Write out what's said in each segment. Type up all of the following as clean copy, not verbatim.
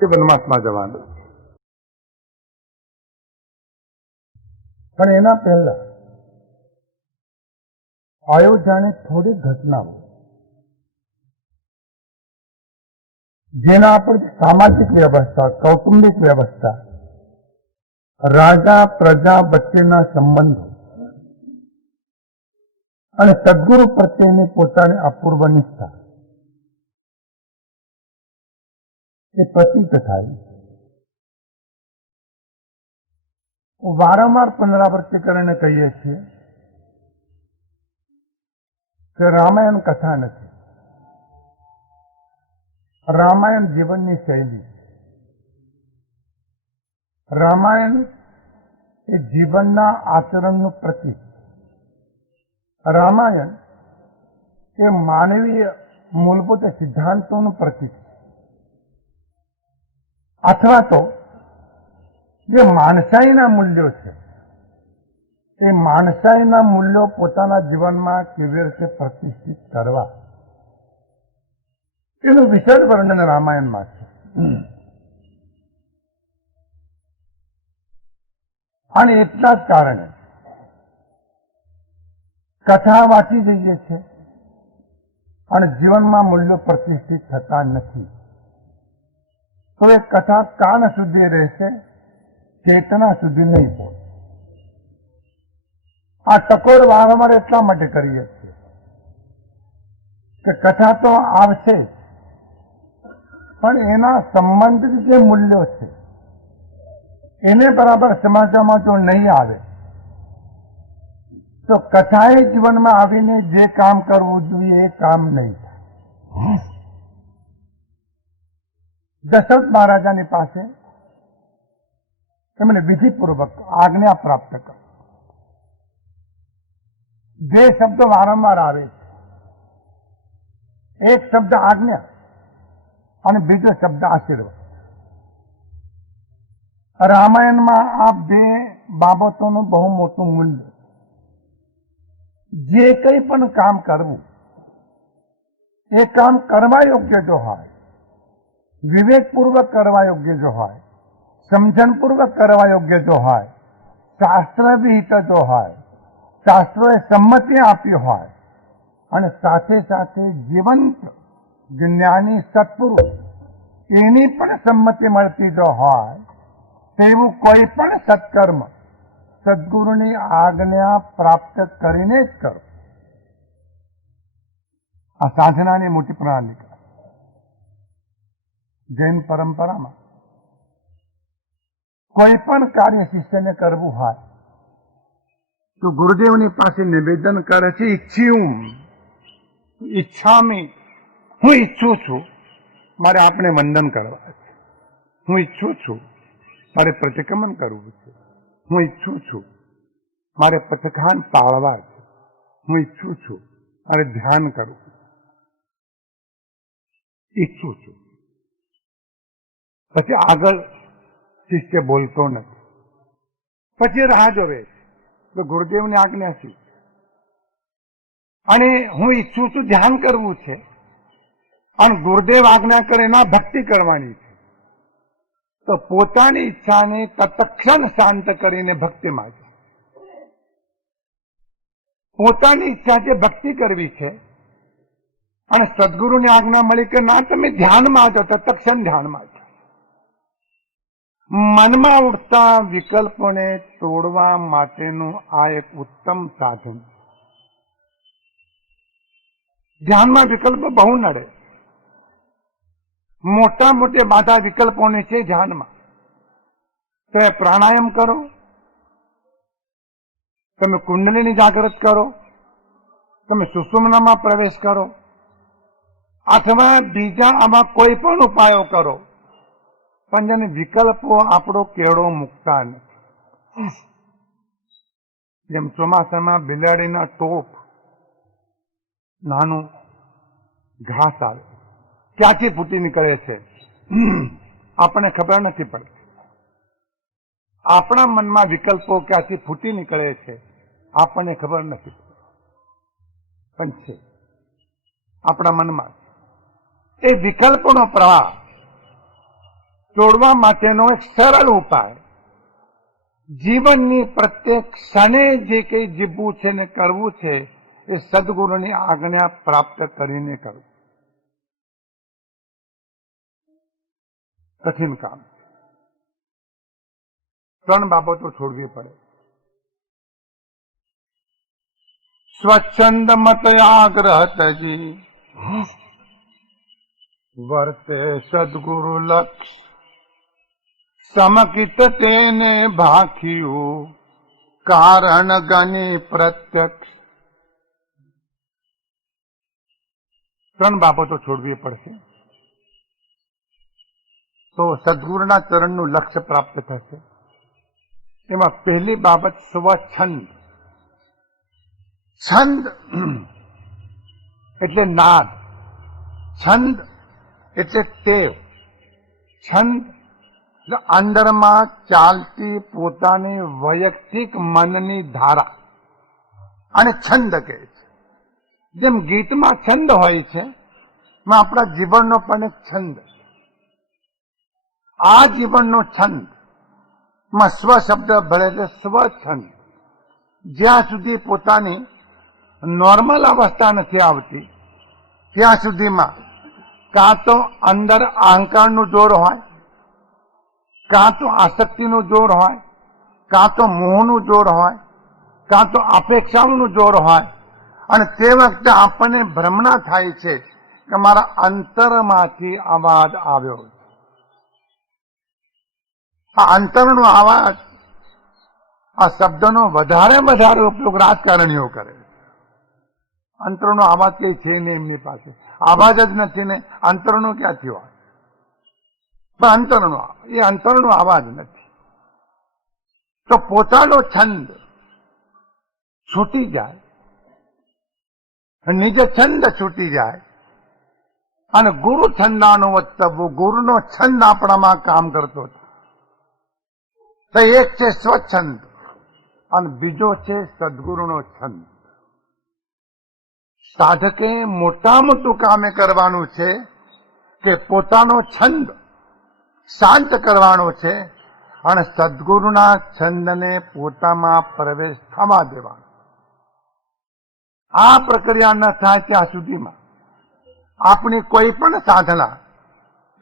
કે વનવાસમાં જવાનું. પણ એના પહેલા અયોધ્યાની થોડી ઘટનાઓ જેના પર સામાજિક વ્યવસ્થા, કૌટુંબિક વ્યવસ્થા, રાજા પ્રજા વચ્ચેના સંબંધો અને સદગુરુ પ્રત્યેની પોતાની અપૂર્વ નિષ્ઠા એ પ્રતીત થાય. વારંવાર પુનરાવૃત્તિ કરીને કહીએ છીએ કે રામાયણ કથા નથી, રામાયણ જીવનની શૈલી, રામાયણ એ જીવનના આચરણનું પ્રતીક, રામાયણ એ માનવીય મૂળભૂત સિદ્ધાંતોનું પ્રતીક, અથવા તો જે માણસાઈના મૂલ્યો છે એ માણસાઈના મૂલ્યો પોતાના જીવનમાં કેવી રીતે પ્રતિષ્ઠિત કરવા એનું વિશેષ વર્ણન રામાયણમાં છે. અને એટલા જ કારણે કથા વાંચી જઈએ છે અને જીવનમાં મૂલ્યો પ્રતિષ્ઠિત થતા નથી. તો એ કથા કાન સુધી રહેશે, ચેતના સુધી નહીં પહોંચે. આ ટકોર વારંવાર એટલા માટે કરીએ છીએ કે કથા તો આવશે પણ એના સંબંધિત જે મૂલ્યો છે એને બરાબર સમજવામાં જો નહીં આવે તો કથાએ જીવનમાં આવીને જે કામ કરવું જોઈએ એ કામ નહીં થાય. દશરથ મહારાજાની પાસે એમણે વિધિપૂર્વક આજ્ઞા પ્રાપ્ત કરી. બે શબ્દ વારંવાર આવે છે, એક શબ્દ આજ્ઞા અને બીજો શબ્દ આશીર્વાદ. રામાયણમાં આ બે બાબતોનું બહુ મોટું મૂલ્ય. જે કંઈ પણ કામ કરવું એ કામ કરવા યોગ્ય જો હોય, વિવેકપૂર્વક કરવા યોગ્ય જો હોય, સમજણપૂર્વક કરવા યોગ્ય જો હોય, શાસ્ત્ર વિહિત જો હોય, શાસ્ત્રોએ સંમતિ આપી હોય અને સાથે સાથે જીવંત જ્ઞાની સત્પુરુષ એની પણ સંમતિ મળતી જો હોય તેવું કોઈ પણ સત્કર્મ સદગુરુની આજ્ઞા પ્રાપ્ત કરીને જ કરો. આ સાધનાની મોટી પ્રણાલિકા. જૈન પરંપરામાં કોઈ પણ કાર્ય શિષ્યને કરવું હોય તો ગુરુદેવની પાસે નિવેદન કરે છે, ઈચ્છામી, હું ઈચ્છું છું મારે આપને વંદન કરવા છે, હું ઈચ્છું છું મારે પ્રતિક્રમણ કરવું છે, હું ઈચ્છું છું મારે પથખાન પાળવા છે, હું ઈચ્છું છું મારે ધ્યાન કરવું છે, ઈચ્છું છું. પછી આગળ શિષ્ય બોલતો નથી, પછી રાહ જોવે તો ગુરુદેવની આજ્ઞા શું. અને હું ઈચ્છું છું ધ્યાન કરવું છે અને ગુરુદેવ આજ્ઞા કરે ના ભક્તિ કરવાની છે તો પોતાની ઈચ્છાને તત્ક્ષણ શાંત કરીને ભક્તિમાં છે. પોતાની ઈચ્છા જે ભક્તિ કરવી છે અને સદગુરુની આજ્ઞા મળી કે ના તમે ધ્યાનમાં છો તો તત્ક્ષણ ધ્યાનમાં છો. મનમાં ઉઠતા વિકલ્પોને તોડવા માટેનું આ એક ઉત્તમ સાધન. ધ્યાનમાં વિકલ્પ બહુ નડે. મોટા મોટી બાધા વિકલ્પોને છે ધ્યાનમાં. તમે પ્રાણાયામ કરો, તમે કુંડલીની જાગૃત કરો, તમે સુષુમ્નામાં પ્રવેશ કરો અથવા બીજા આમાં કોઈ પણ ઉપાયો કરો પણ જેને વિકલ્પો આપણો કેળો મૂકતા નથી. જેમ ચોમાસામાં બિલાડીના ટોપ નાનું ઘાસ આવે, ક્યાંથી ફૂટી નીકળે છે આપણને ખબર નથી પડતી. આપણા મનમાં વિકલ્પો ક્યાંથી ફૂટી નીકળે છે આપણને ખબર નથી પણ છે આપણા મનમાં. એ વિકલ્પોનો પ્રવાહ તોડવા માટેનો એક સરળ ઉપાય, જીવનની પ્રત્યેક ક્ષણે જે કંઈ જીવવું છે ને કરવું છે એ સદગુરુની આજ્ઞા પ્રાપ્ત કરીને કરવું. કઠિન કામ, 3 બાબતો છોડવી પડે. સ્વચ્છંદ મત આગ્રહ તજી વર્તે સદગુરુ લક્ષ સમકિત તેને ભાખ્યું કારણ ગણી પ્રત્યક્ષ. 3 બાબતો છોડવી પડશે તો સદગુરુના ચરણનું લક્ષ્ય પ્રાપ્ત થશે. એમાં પહેલી બાબત સ્વચ્છંદ. છંદ એટલે નાદ, છંદ એટલે ટેવ, છંદ એટલે અંદરમાં ચાલતી પોતાની વૈયક્તિક મનની ધારા અને છંદ કહે છે. જેમ ગીતમાં છંદ હોય છે, એમાં આપણા જીવનનો પણ એક છંદ. આ જીવનનો છંદ માં સ્વ શબ્દ ભળે એટલે સ્વછંદ. જ્યાં સુધી પોતાની નોર્મલ અવસ્થા નથી આવતી ત્યાં સુધીમાં કાં તો અંદર અહંકારનું જોર હોય, કાં તો આસક્તિનું જોર હોય, કાં તો મોહનું જોર હોય, કાં તો અપેક્ષાઓનું જોર હોય. અને તે વખતે આપણને ભ્રમણા થાય છે કે મારા અંતરમાંથી અવાજ આવ્યો. આ અંતરનો અવાજ, આ શબ્દનો વધારે ઉપયોગ રાજકારણીઓ કરે. અંતરનો અવાજ કઈ છે નહીં એમની પાસે, અવાજ જ નથી ને અંતરનો ક્યાંથી હોય? પણ અંતરનો અવાજ નથી. તો પોતાનો છંદ છૂટી જાય, નિજ છંદ છૂટી જાય અને ગુરુ છંદાનુવત્તવું, ગુરુનો છંદ આપણામાં કામ કરતો હતો. તો એક છે સ્વચ્છંદ અને બીજો છે સદગુરુનો છંદ. સાધકે મોટું કામે કરવાનું છે કે પોતાનો છંદ શાંત કરવાનો છે અને સદગુરુના છંદને પોતામાં પ્રવેશ થવા દેવાનો. આ પ્રક્રિયા ન થાય ત્યાં સુધીમાં આપણી કોઈ પણ સાધના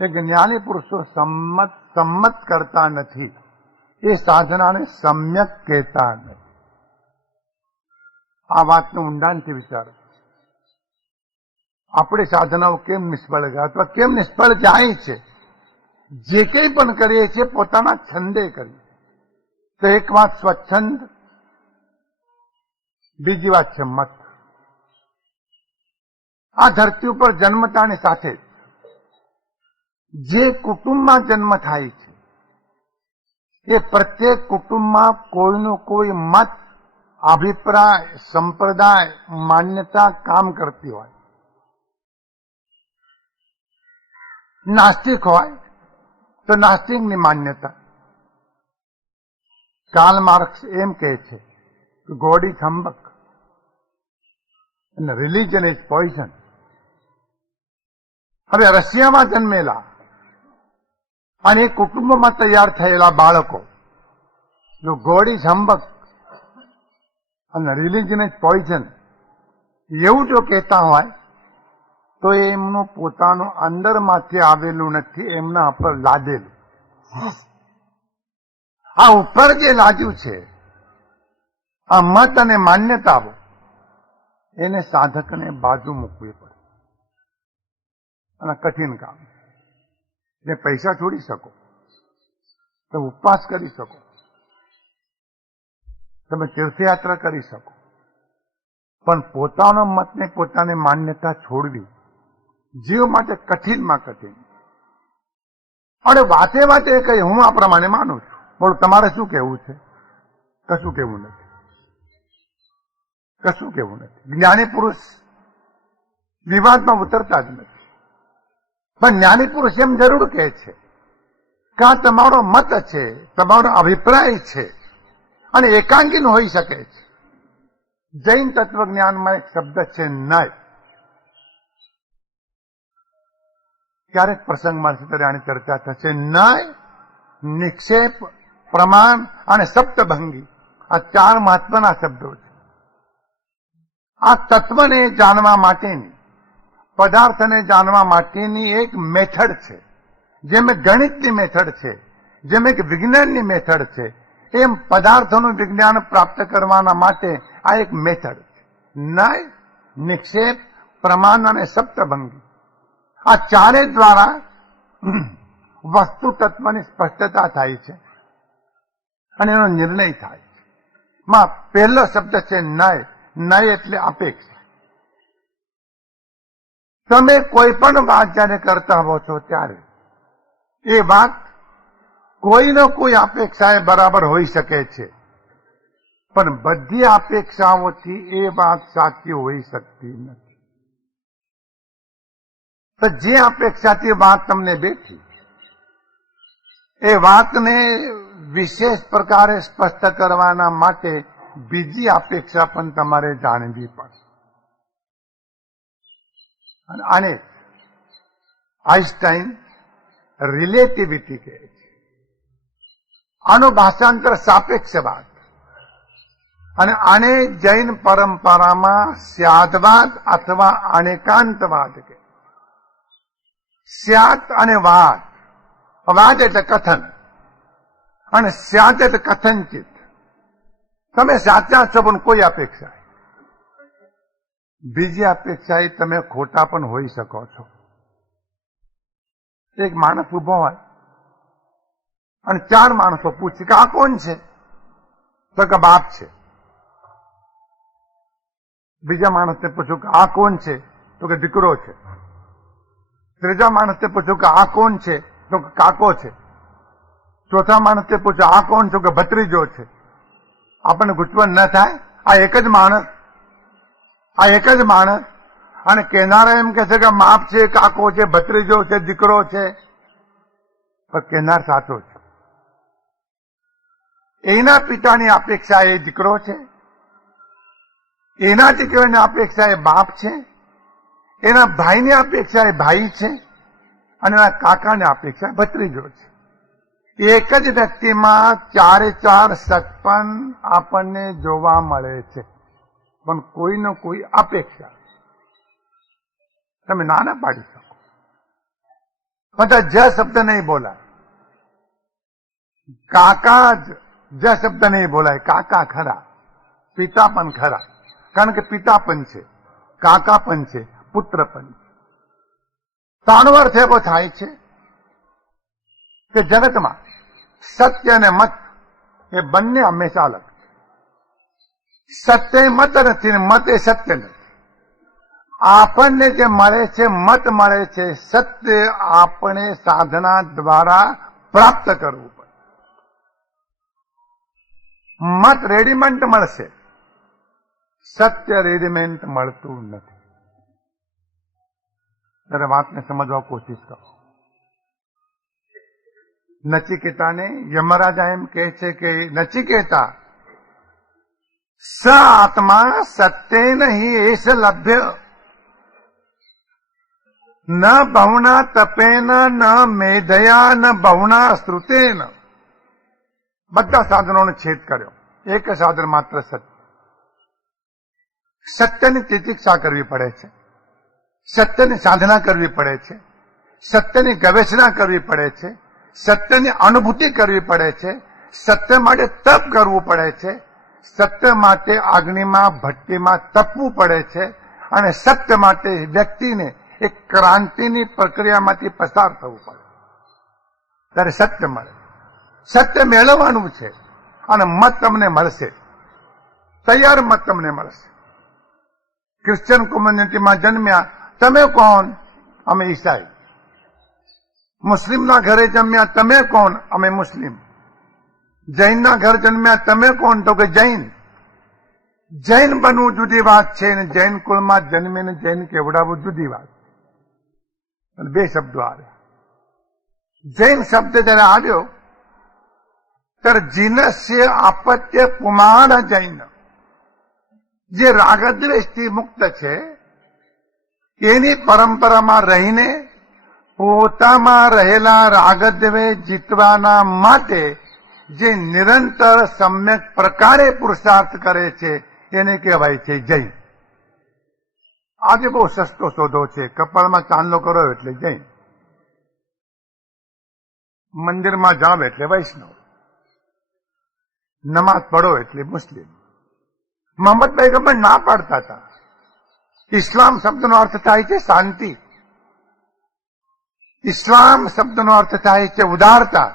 એ જ્ઞાની પુરુષો સંમત કરતા નથી. એ સાધનાને સમ્યક કહેતા નથી. આ વાતનો ઊંડાણથી વિચારો. આપણે સાધનાઓ કેમ નિષ્ફળ ગયા અથવા કેમ નિષ્ફળ જાય છે? જે કંઈ પણ કરીએ છીએ પોતાના છંદે કરીએ. તો એક વાત સ્વચ્છંદ, બીજી વાત છે મત. આ ધરતી ઉપર જન્મતાની સાથે જે કુટુંબમાં જન્મ થાય છે એ પ્રત્યેક કુટુંબમાં કોઈનો કોઈ મત, અભિપ્રાય, સંપ્રદાય, માન્યતા કામ કરતી હોય. નાસ્તિક હોય તો નાસ્તિકની માન્યતા. કાર્લ માર્ક્સ એમ કહે છે કે ગોડ ઇઝ હમ્બક અને રિલિજન ઇઝ પોઈઝન. હવે રશિયામાં જન્મેલા અને એ કુટુંબમાં તૈયાર થયેલા બાળકો જો ગોડ ઇઝ હમ્બક અને રિલિજન ઇઝ પોઈઝન એવું જો કહેતા હોય તો એમનું પોતાનું અંદરમાંથી આવેલું નથી, એમના ઉપર લાદેલું. આ ઉપર જે લાદ્યું છે, આ મત અને માન્યતાઓ, એને સાધકને બાજુ મૂકવી પડે. અને કઠિન કામ. જે પૈસા છોડી શકો, તમે ઉપવાસ કરી શકો, તમે તીર્થયાત્રા કરી શકો, પણ પોતાનો મતને પોતાની માન્યતા છોડવી જીવ માટે કઠિનમાં કઠિન. અને વાતે કહી હું આ પ્રમાણે માનું છું, બોલો તમારે શું કહેવું છે? કશું કહેવું નથી, કશું કહેવું નથી. જ્ઞાની પુરુષ વિવાદમાં ઉતરતા જ નથી. પણ જ્ઞાની પુરુષ એમ જરૂર કહે છે કે આ તમારો મત છે, તમારો અભિપ્રાય છે અને એકાંગીન હોઈ શકે છે. જૈન તત્વજ્ઞાનમાં એક શબ્દ છે નય. ક્યારેક પ્રસંગ મળશે ત્યારે આની ચર્ચા થશે. ન્ય, નિક્ષેપ, પ્રમાણ અને સપ્તભંગી આ 4 મહત્વના શબ્દો છે. આ તત્વને જાણવા માટેની, પદાર્થને જાણવા માટેની એક મેથડ છે. જેમ ગણિતની મેથડ છે, જેમ એક વિજ્ઞાનની મેથડ છે, એમ પદાર્થોનું વિજ્ઞાન પ્રાપ્ત કરવાના માટે આ એક મેથડ છે. ન્ય, નિક્ષેપ, પ્રમાણ અને સપ્તભંગી આ 4 દ્વારા વસ્તુ તત્વની સ્પષ્ટતા થાય છે અને એનો નિર્ણય થાય છે. માં પહેલો શબ્દ છે ન્ય. ન્ય એટલે અપેક્ષા. તમે કોઈ પણ વાત જયારે કરતા હો છો ત્યારે એ વાત કોઈનો કોઈ અપેક્ષા એ બરાબર હોઈ શકે છે, પણ બધી અપેક્ષાઓથી એ વાત સાચી હોઈ શકતી નથી. તો જે અપેક્ષાથી વાત તમને બેઠી એ વાતને વિશેષ પ્રકારે સ્પષ્ટ કરવાના માટે બીજી અપેક્ષા પણ તમારે જાણવી પડશે. અને આને આઈન્સ્ટાઈન રિલેટિવિટી કહે છે. આનું ભાષાંતર સાપેક્ષવાદ અને આને જૈન પરંપરામાં સ્યાદવાદ અથવા અનેકાંતવાદ કહે. સ્યાત અને વાદ, વાદ એટલે કથન અને સ્યાત એટલે કથનચિત. તમે સાચા છો પણ કોઈ અપેક્ષા, બીજી અપેક્ષા તમે ખોટા પણ હોઈ શકો છો. એક માણસ ઉભો હોય અને 4 માણસો પૂછે કે આ કોણ છે? તો કે બાપ છે. બીજા માણસને પૂછ્યું કે આ કોણ છે? તો કે દીકરો છે. ત્રીજા માણસને પૂછ્યું કે આ કોણ છે? તો કે કાકો છે. ચોથા માણસને પૂછ્યું આ કોણ છે? કે ભત્રીજો છે. આપણને ગૂંચવણ ન થાય? આ એક જ માણસ, આ એક જ માણસ. અને કહેનારા એમ કે છે કે બાપ છે, કાકો છે, ભત્રીજો છે, દીકરો છે, પણ કહેનાર સાચો છે. એના પિતાની અપેક્ષા એ દીકરો છે, એના દીકરાની અપેક્ષા એ બાપ છે, એના ભાઈની અપેક્ષા એ ભાઈ છે અને એના કાકાની અપેક્ષા ભત્રીજો છે. એક જ વ્યક્તિમાં 4 સગપણ આપણને જોવા મળે છે, પણ કોઈનો કોઈ અપેક્ષા તમે ના પાડી શકો. બધા જ શબ્દ નહીં બોલાય. કાકા જ શબ્દ નહીં બોલાય. કાકા ખરા, પિતા પણ ખરા, કારણ કે પિતા પણ છે, કાકા પણ છે, પુત્ર પણ છે. તાનો અર્થ એવો થાય છે કે જગતમાં સત્ય અને મત એ બંને હંમેશા અલગ છે. સત્ય મત નથી ને મત એ સત્ય નથી. આપણને જે મળે છે, મત મળે છે, સત્ય આપણે સાધના દ્વારા પ્રાપ્ત કરવું પડે. મત રેડીમેન્ટ મળશે, સત્ય રેડીમેન્ટ મળતું નથી. ત્યારે વાતને સમજવા કોશિશ કરો. નચિકેતાને યમરાજા એમ કહે છે કે નચિકેતા સ આત્મા સત્યેન હિ એષ લભ્ય ન બહુના તપેન ન મેધયા ન બહુના શ્રુતેન. બધા સાધનોનો છેદ કર્યો, એક સાધન માત્ર સત્ય. સત્યની તિતિક્ષા કરવી પડે છે, સત્યની સાધના કરવી પડે છે, સત્યની ગવેષણા કરવી પડે છે, સત્યની અનુભૂતિ કરવી પડે છે, સત્ય માટે તપ કરવું પડે છે, સત્ય માટે અગ્નિમાં ભઠ્ઠીમાં તપવું પડે છે અને સત્ય માટે વ્યક્તિને એક ક્રાંતિની પ્રક્રિયામાંથી પસાર થવું પડે, ત્યારે સત્ય મળે. સત્ય મેળવવાનું છે અને મત તમને મળશે, તૈયાર મત તમને મળશે. ક્રિશ્ચિયન કોમ્યુનિટીમાં જન્મ્યા, તમે કોણ? અમે ઈસાઈ. મુસ્લિમના ઘરે જન્મ્યા, તમે કોણ? અમે મુસ્લિમ. જૈનના ઘર જન્મ્યા, તમે કોણ? તો કે જૈન. જૈન બનવું જુદી વાત છે ને જૈન કુળમાં જન્મીને જૈન કેવડાવવું જુદી વાત. 2 શબ્દો આવ્યા. જૈન શબ્દ જયારે આવ્યો ત્યારે જીનસ્ય આપત્ય પુમાણ જૈન, જે રાગદ્વેષથી મુક્ત છે એની પરંપરામાં રહીને પોતામાં રહેલા રાગદ્વેષ જીતવાના માટે જે નિરંતર સમ્યક પ્રકારે પુરુષાર્થ કરે છે એને કહેવાય છે જૈન. આજે બહુ સસ્તો સોદો છે. કપાળમાં ચાંદલો કરો એટલે જૈન, મંદિરમાં જાવ એટલે વૈષ્ણવ, નમાઝ પડો એટલે મુસ્લિમ. મોહમ્મદ પૈગંબર ના પાડતા હતા. ઇસ્લામ શબ્દનો અર્થ થાય છે શાંતિ. ઇસ્લામ શબ્દનો અર્થ થાય છે ઉદારતા.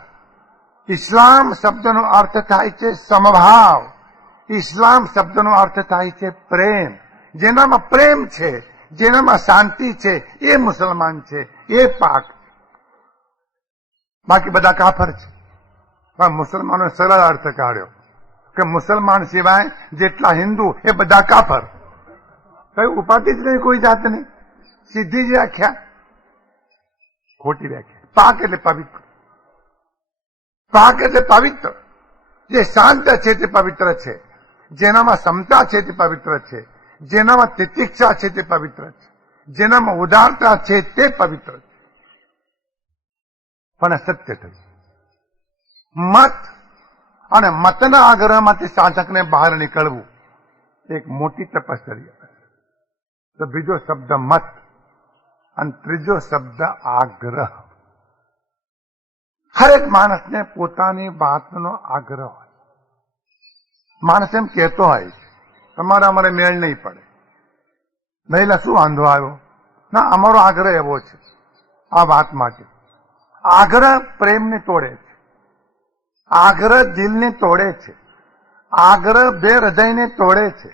ઇસ્લામ શબ્દનો અર્થ થાય છે સમભાવ. ઇસ્લામ શબ્દનો અર્થ થાય છે પ્રેમ. જેનામાં પ્રેમ છે, જેનામાં શાંતિ છે, એ મુસલમાન છે, એ પાક. બાકી બધા કાફર છે. પણ મુસલમાનો સરળ અર્થ કાઢ્યો કે મુસલમાન સિવાય જેટલા હિન્દુ એ બધા કાફર. કઈ ઉપાધિ જ નહીં, કોઈ જાત નહીં, સીધી જ વ્યાખ્યા. ખોટી વ્યાખ્યા. પાક એટલે પવિત્ર. પાક એટલે પવિત્ર. જે શાંત છે તે પવિત્ર છે, જેનામાં સમતા છે તે પવિત્ર છે, જેનામાં તિતિક્ષા છે તે પવિત્ર છે, જેનામાં ઉદારતા છે તે પવિત્ર છે. પણ સત્ય થયું મત અને મતના આગ્રહમાંથી સાધકને બહાર નીકળવું એક મોટી તપશ્ચર્યા. તો બીજો શબ્દ મત અને ત્રીજો શબ્દ આગ્રહ. હરેક માણસને પોતાની વાતનો આગ્રહ હોય. માણસ એમ કહેતો હોય તમારે અમારે મેળ નહીં પડે, મહિલા શું વાંધો આવ્યો? ના, અમારો આગ્રહ એવો છે આ વાત માટે. આગ્રહ પ્રેમને તોડે છે, આગ્રહ દિલને તોડે છે, આગ્રહ બે હૃદયને તોડે છે.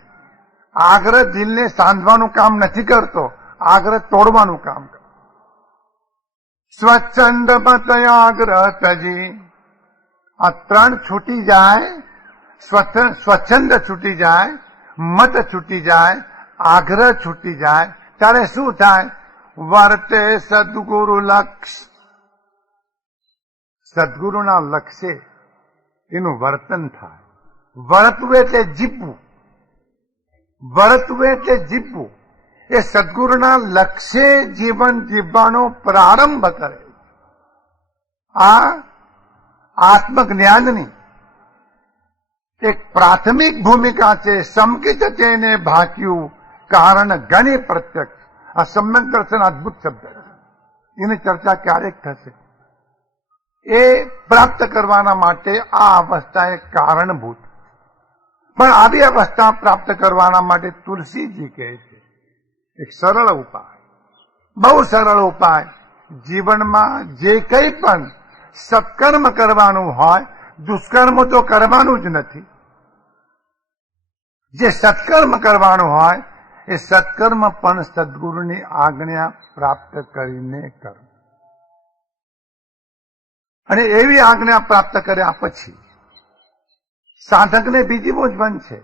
આગ્રહ દિલને સાંધવાનું કામ નથી કરતો, આગ્રહ તોડવાનું કામ કરે. સ્વચ્છંદ મત આગ્રહ તજી. આ ત્રણ છૂટી જાય, સ્વચ્છંદ છૂટી જાય, મત છૂટી જાય, આગ્રહ છૂટી જાય, ત્યારે શું થાય? વર્તે સદગુરુ લક્ષ. સદગુરુના લક્ષ્ય એનું વર્તન થાય. વર્તવું એટલે જીવવું. વર્તવું એટલે જીવવું. એ સદગુરુના લક્ષ્ય જીવન જીવવાનો પ્રારંભ કરે. આ આત્મજ્ઞાનની એક પ્રાથમિક ભૂમિકા છે. સમકિત તેને ભાક્યું કારણ ગણે પ્રત્યક્ષ. આ સમ્યક દર્શન અદભુત શબ્દ છે. એની ચર્ચા ક્યારેક થશે. એ પ્રાપ્ત કરવાના માટે આ અવસ્થા એ કારણભૂત. પણ આવી અવસ્થા પ્રાપ્ત કરવાના માટે તુલસીજી કહે છે એક સરળ ઉપાય, બહુ સરળ ઉપાય. જીવનમાં જે કંઈ પણ સત્કર્મ કરવાનું હોય, દુષ્કર્મ તો કરવાનું જ નથી. જે સત્કર્મ કરવાનું હોય એ સત્કર્મ પણ સદગુરુની આજ્ઞા પ્રાપ્ત કરીને કરવું. અને એવી આજ્ઞા પ્રાપ્ત કર્યા પછી સાધકને બીજી મૂંઝવણ છે.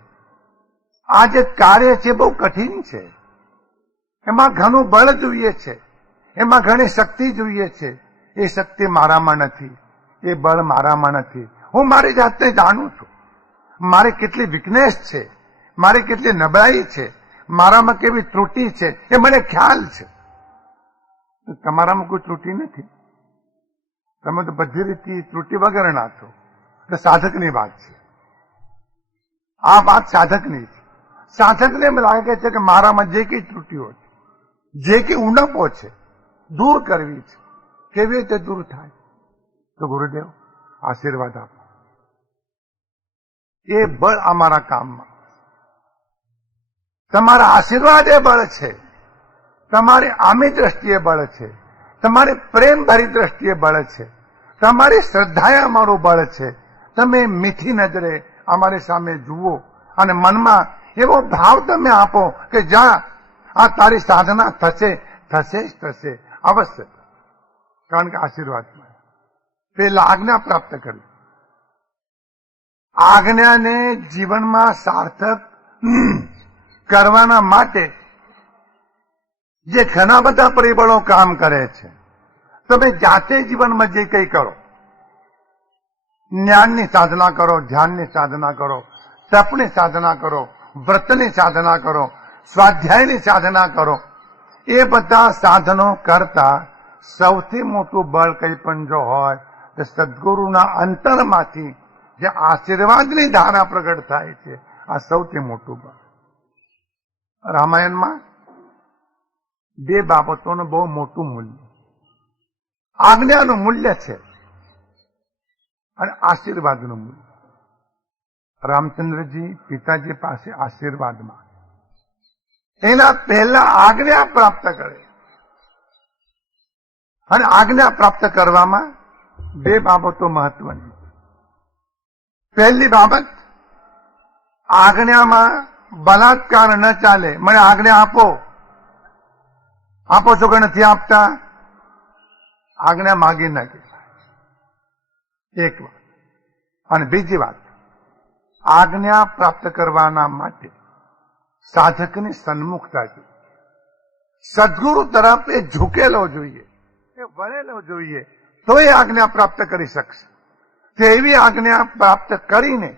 આ જે કાર્ય છે બહુ કઠિન છે. એમાં ઘણું બળ જોઈએ છે, એમાં ઘણી શક્તિ જોઈએ છે. એ શક્તિ મારામાં નથી, એ બળ મારામાં નથી. હું મારી જાતને જાણું છું. મારી કેટલી વીકનેસ છે, મારી કેટલી નબળાઈ છે, મારામાં કેવી ત્રુટિ છે એ મને ખ્યાલ છે. તમારામાં કોઈ ત્રુટિ નથી. તમે તો બધી રીતે ત્રુટિ વગરના છો. એટલે સાધકની વાત છે. આ વાત સાધકની છે. સાધકને એમ લાગે છે કે મારામાં જે કઈ ત્રુટિઓ છે, જે કઈ ઉણપો છે, દૂર કરવી છે. કેવી રીતે દૂર થાય? તો ગુરુદેવ આશીર્વાદ આપો. એ બળ અમારા કામમાં. તમારા આશીર્વાદ એ બળ છે. તમારી આમી દ્રષ્ટિએ બળ છે. તમારી પ્રેમ ભરી દ્રષ્ટિએ બળ છે. તમારી શ્રદ્ધાએ અમારું બળ છે. તમે મીઠી નજરે અમારી સામે જુઓ અને મનમાં એવો ભાવ તમે આપો કે જ્યાં આ તારી સાધના થશે, થશે જ થશે, અવશ્ય. કારણ કે આશીર્વાદ પેલા આજ્ઞા પ્રાપ્ત કરી. આજ્ઞાને જીવનમાં સાર્થક કરવાના માટે જે ઘણા બધા પરિબળો કામ કરે છે. તમે જાતે જીવનમાં જે કંઈ કરો, જ્ઞાનની સાધના કરો, ધ્યાનની સાધના કરો, તપની સાધના કરો, વ્રતની સાધના કરો, સ્વાધ્યાયની સાધના કરો, એ બધા સાધનો કરતા સૌથી મોટું બળ કંઈ પણ જો હોય તો સદગુરુના અંતરમાંથી જે આશીર્વાદની ધારા પ્રગટ થાય છે, આ સૌથી મોટું બળ. રામાયણમાં બે બાબતોનું બહુ મોટું મૂલ્ય, આજ્ઞાનું મૂલ્ય છે અને આશીર્વાદનું મૂલ્ય. રામચંદ્રજી પિતાજી પાસે આશીર્વાદ માંગે, એના પહેલા આજ્ઞા પ્રાપ્ત કરે. અને આજ્ઞા પ્રાપ્ત કરવામાં બે બાબતો મહત્વની. પહેલી બાબત, આજ્ઞામાં બલાત્કાર ન ચાલે. મને આજ્ઞા આપો, આપો છો કે નથી આપતા, આજ્ઞા માગી ન કહેવાય. એક વાત. અને બીજી વાત, આજ્ઞા પ્રાપ્ત કરવાના માટે સાધકની સન્મુખતા જોઈએ. સદગુરુ તરફ એ ઝૂકેલો જોઈએ, એ વળેલો જોઈએ, તો એ આજ્ઞા પ્રાપ્ત કરી શકશે. તેવી આજ્ઞા પ્રાપ્ત કરીને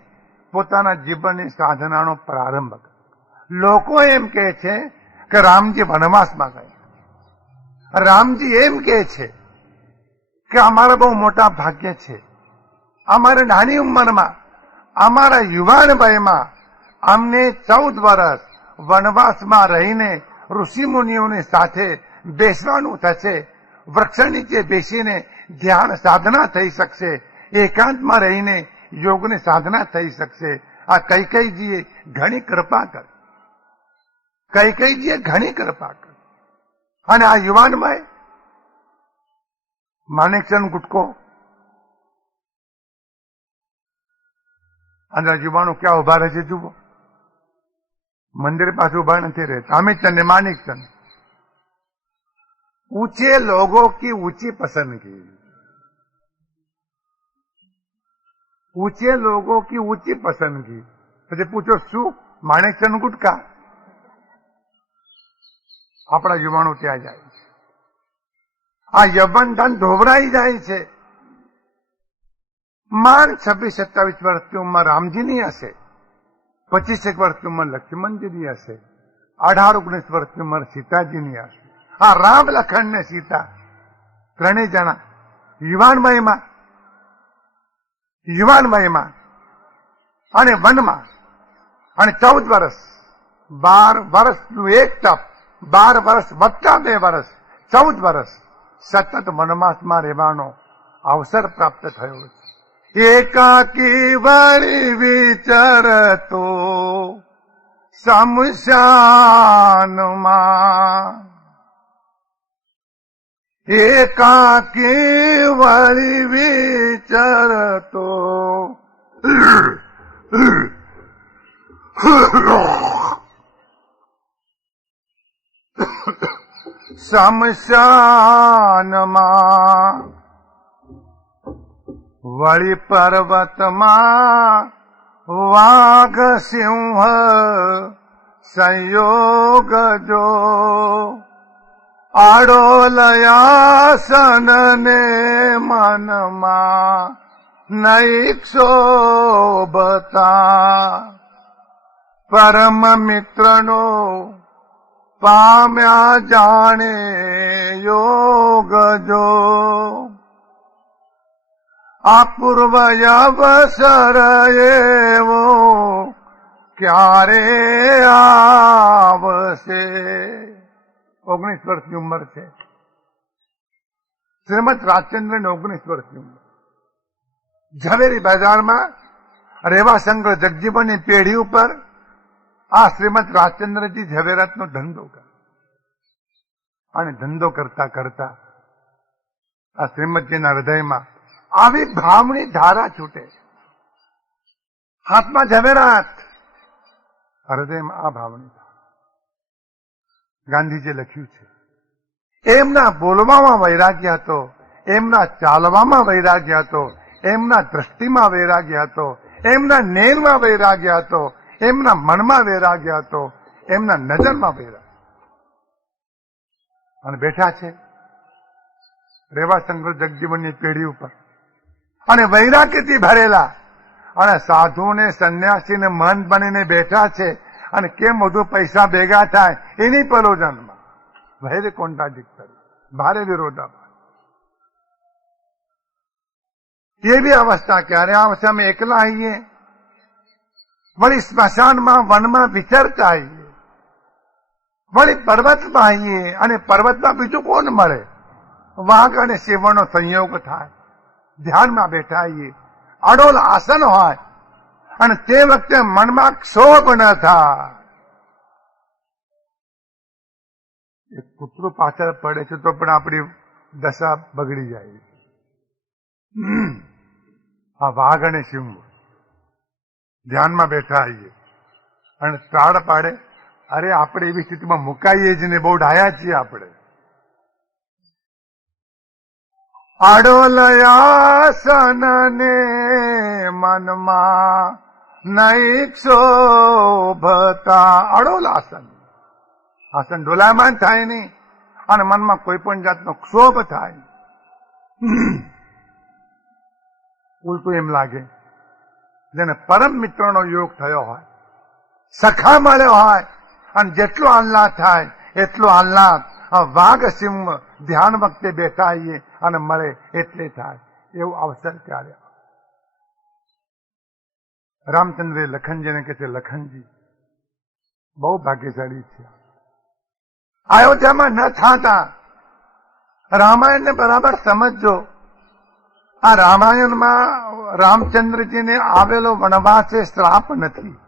પોતાના જીવનની સાધનાનો પ્રારંભ કરે. લોકો એમ કહે છે કે રામજી વનવાસમાં ગયા. રામજી એમ કહે છે કે અમારા બહુ મોટા ભાગ્ય છે, અમારે નાની ઉંમરમાં, અમારા યુવાન વયમાં અમને 14 વર્ષ વનવાસમાં રહીને ઋષિ મુનિઓની સાથે બેસવાનું થશે. વૃક્ષ નીચે બેસીને ધ્યાન સાધના થઈ શકશે, એકાંતમાં રહીને યોગની સાધના થઈ શકશે. આ કૈકેયીજીએ ઘણી કૃપા કરી, કૈકેયીજીએ ઘણી કૃપા કરી. અને આ યુવાનમાં માણેકચંદ ગુટકો અને યુવાનો ક્યાં ઉભા રહે છે જુઓ, મંદિર પાસે ઉભા નથી રહેતા. અમિતચંદ ને માણેકચંદ. ऊंचे लोगों की ऊंची पसंदगी, ऊंचे लोगों की ऊंची पसंदगी. પછી પૂછો શું? માણેકચંદ ગુટકા. આપણા યુવાનો ત્યાં જાય છે. આ યવન ધન ધોવરાઈ જાય છે. માંડ 26-27 વર્ષની ઉંમર રામજીની હશે, 25 વર્ષની ઉંમર લક્ષ્મણજીની હશે, 18-19 વર્ષની ઉંમર સીતાજીની હશે. આ રામ, લખન ને સીતા ત્રણેય જણા યુવાન વયમાં અને વનમાં. અને 14 વર્ષ, 12 વર્ષનું એક તપ, 12 વર્ષ વત્તા 2 વર્ષ, 14 વર્ષ સતત વનવાસમાં રહેવાનો અવસર પ્રાપ્ત થયો છે. એકાકી વળી વિચરતો શમશાનમાં, એકાકી વળી વિચરતો શમશાનમાં, વળી પર્વતમાં વાઘ સિંહ સંયોગ જો, આડોલયાસન ને મનમાં નૈક શોભતા, પરમ મિત્રનો પામ્યા જાણે યોગ જો, અપૂર્વ અવસર એવો ક્યારે આવશે. 19 વર્ષની ઉંમર છે શ્રીમદ રાજચંદ્ર ને, 19 વર્ષની ઉંમર. ઝવેરી બજારમાં રેવાશંકર જગજીવનની પેઢી ઉપર આ શ્રીમદ રાજચંદ્રજી ઝવેરાતનો ધંધો કરે. અને ધંધો કરતા કરતા આ શ્રીમદજીના હૃદયમાં આવી ભાવની ધારા છૂટે. હાથમાં ઝવેરાત, હૃદયમાં આ ભાવની ધારા. ગાંધીજીએ લખ્યું છે, એમના બોલવામાં વૈરાગ્ય હતો, એમના ચાલવામાં વૈરાગ્ય હતો, એમના દ્રષ્ટિમાં વૈરાગ્ય હતો, એમના નેરમાં વૈરાગ્ય હતો, એમના મનમાં વૈરાગ્ય હતો, એમના નજરમાં વૈરાગ્ય. અને બેઠા છે રેવાશંકર જગજીવનની પેઢી ઉપર અને વૈરાગ્યથી ભરેલા, અને સાધુને સંન્યાસીને મહંત બનીને બેઠા છે. અને કેમ વધુ પૈસા ભેગા થાય એની પ્રયોજનમાં વૈર કોન્ટ્રાડિક્ટ કરી, ભારે વિરોધાભાસ. ये भी अवस्था क्या रे अवस्था में एकला आइए वही स्मशान में वन में विचरता आइए वही पर्वत में आइए અને પર્વતમાં બીજું કોણ મળે વાઘ અને શિવનો સંયોગ થાય ધ્યાનમાં બેઠા આઈએ અડોલ આસન હોય અને તે વખતે મનમાં ક્ષોભ ન થાય એક કૂતરું પાછળ પડે છે તો પણ આપણી દશા બગડી જાય આ વાઘ અને સિંહ ધ્યાનમાં બેઠા આઈએ અને ત્રાડ પાડે અરે આપણે એવી સ્થિતિમાં મુકાઈએ જ ને બહુ ડાયા છીએ આપણે આડોલયાસન ને મનમાં નહીં ક્ષોભતા અડોલ આસન આસન ડોલાયમાન થાય નહીં અને મનમાં કોઈ પણ જાતનો ક્ષોભ થાય ઉલટું એમ લાગે જેને પરમ મિત્રનો યોગ થયો હોય સખા મળ્યો હોય અને જેટલો આહલાદ થાય એટલો આહલાદ વાઘ સિંહ ધ્યાન વખતે બેઠા આવીએ અને મળે એટલે થાય એવું અવસર ત્યારે રામચંદ્રે લખનજીને કહે છે લખનજી બહુ ભાગ્યશાળી છે અયોધ્યામાં ન થતા રામાયણને બરાબર સમજજો આ રામાયણમાં રામચંદ્રજીને આવેલો વનવાસ એ શ્રાપ નથી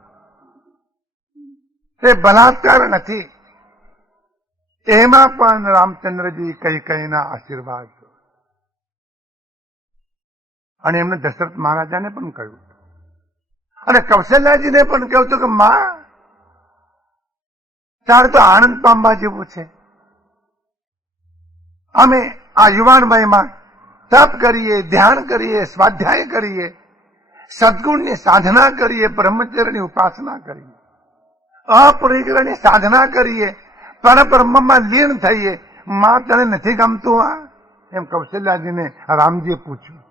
તે બલાત્કાર નથી એમાં પણ રામચંદ્રજી કઈ કઈના આશીર્વાદ અને એમને દશરથ મહારાજાને પણ કહ્યું અને કૌશલ્યાજીને પણ કહ્યું હતું કે માં તારે તો આનંદ પામવા જેવું છે અમે આ યુવાન વયમાં તપ કરીએ ધ્યાન કરીએ સ્વાધ્યાય કરીએ સદગુણની સાધના કરીએ બ્રહ્મચર્યની ઉપાસના કરીએ અપરિગ્રહની સાધના કરીએ પરબ્રહ્મમાં લીન થઈએ માં તને નથી ગમતું આ એમ કૌશલ્યાજીને રામજીએ પૂછ્યું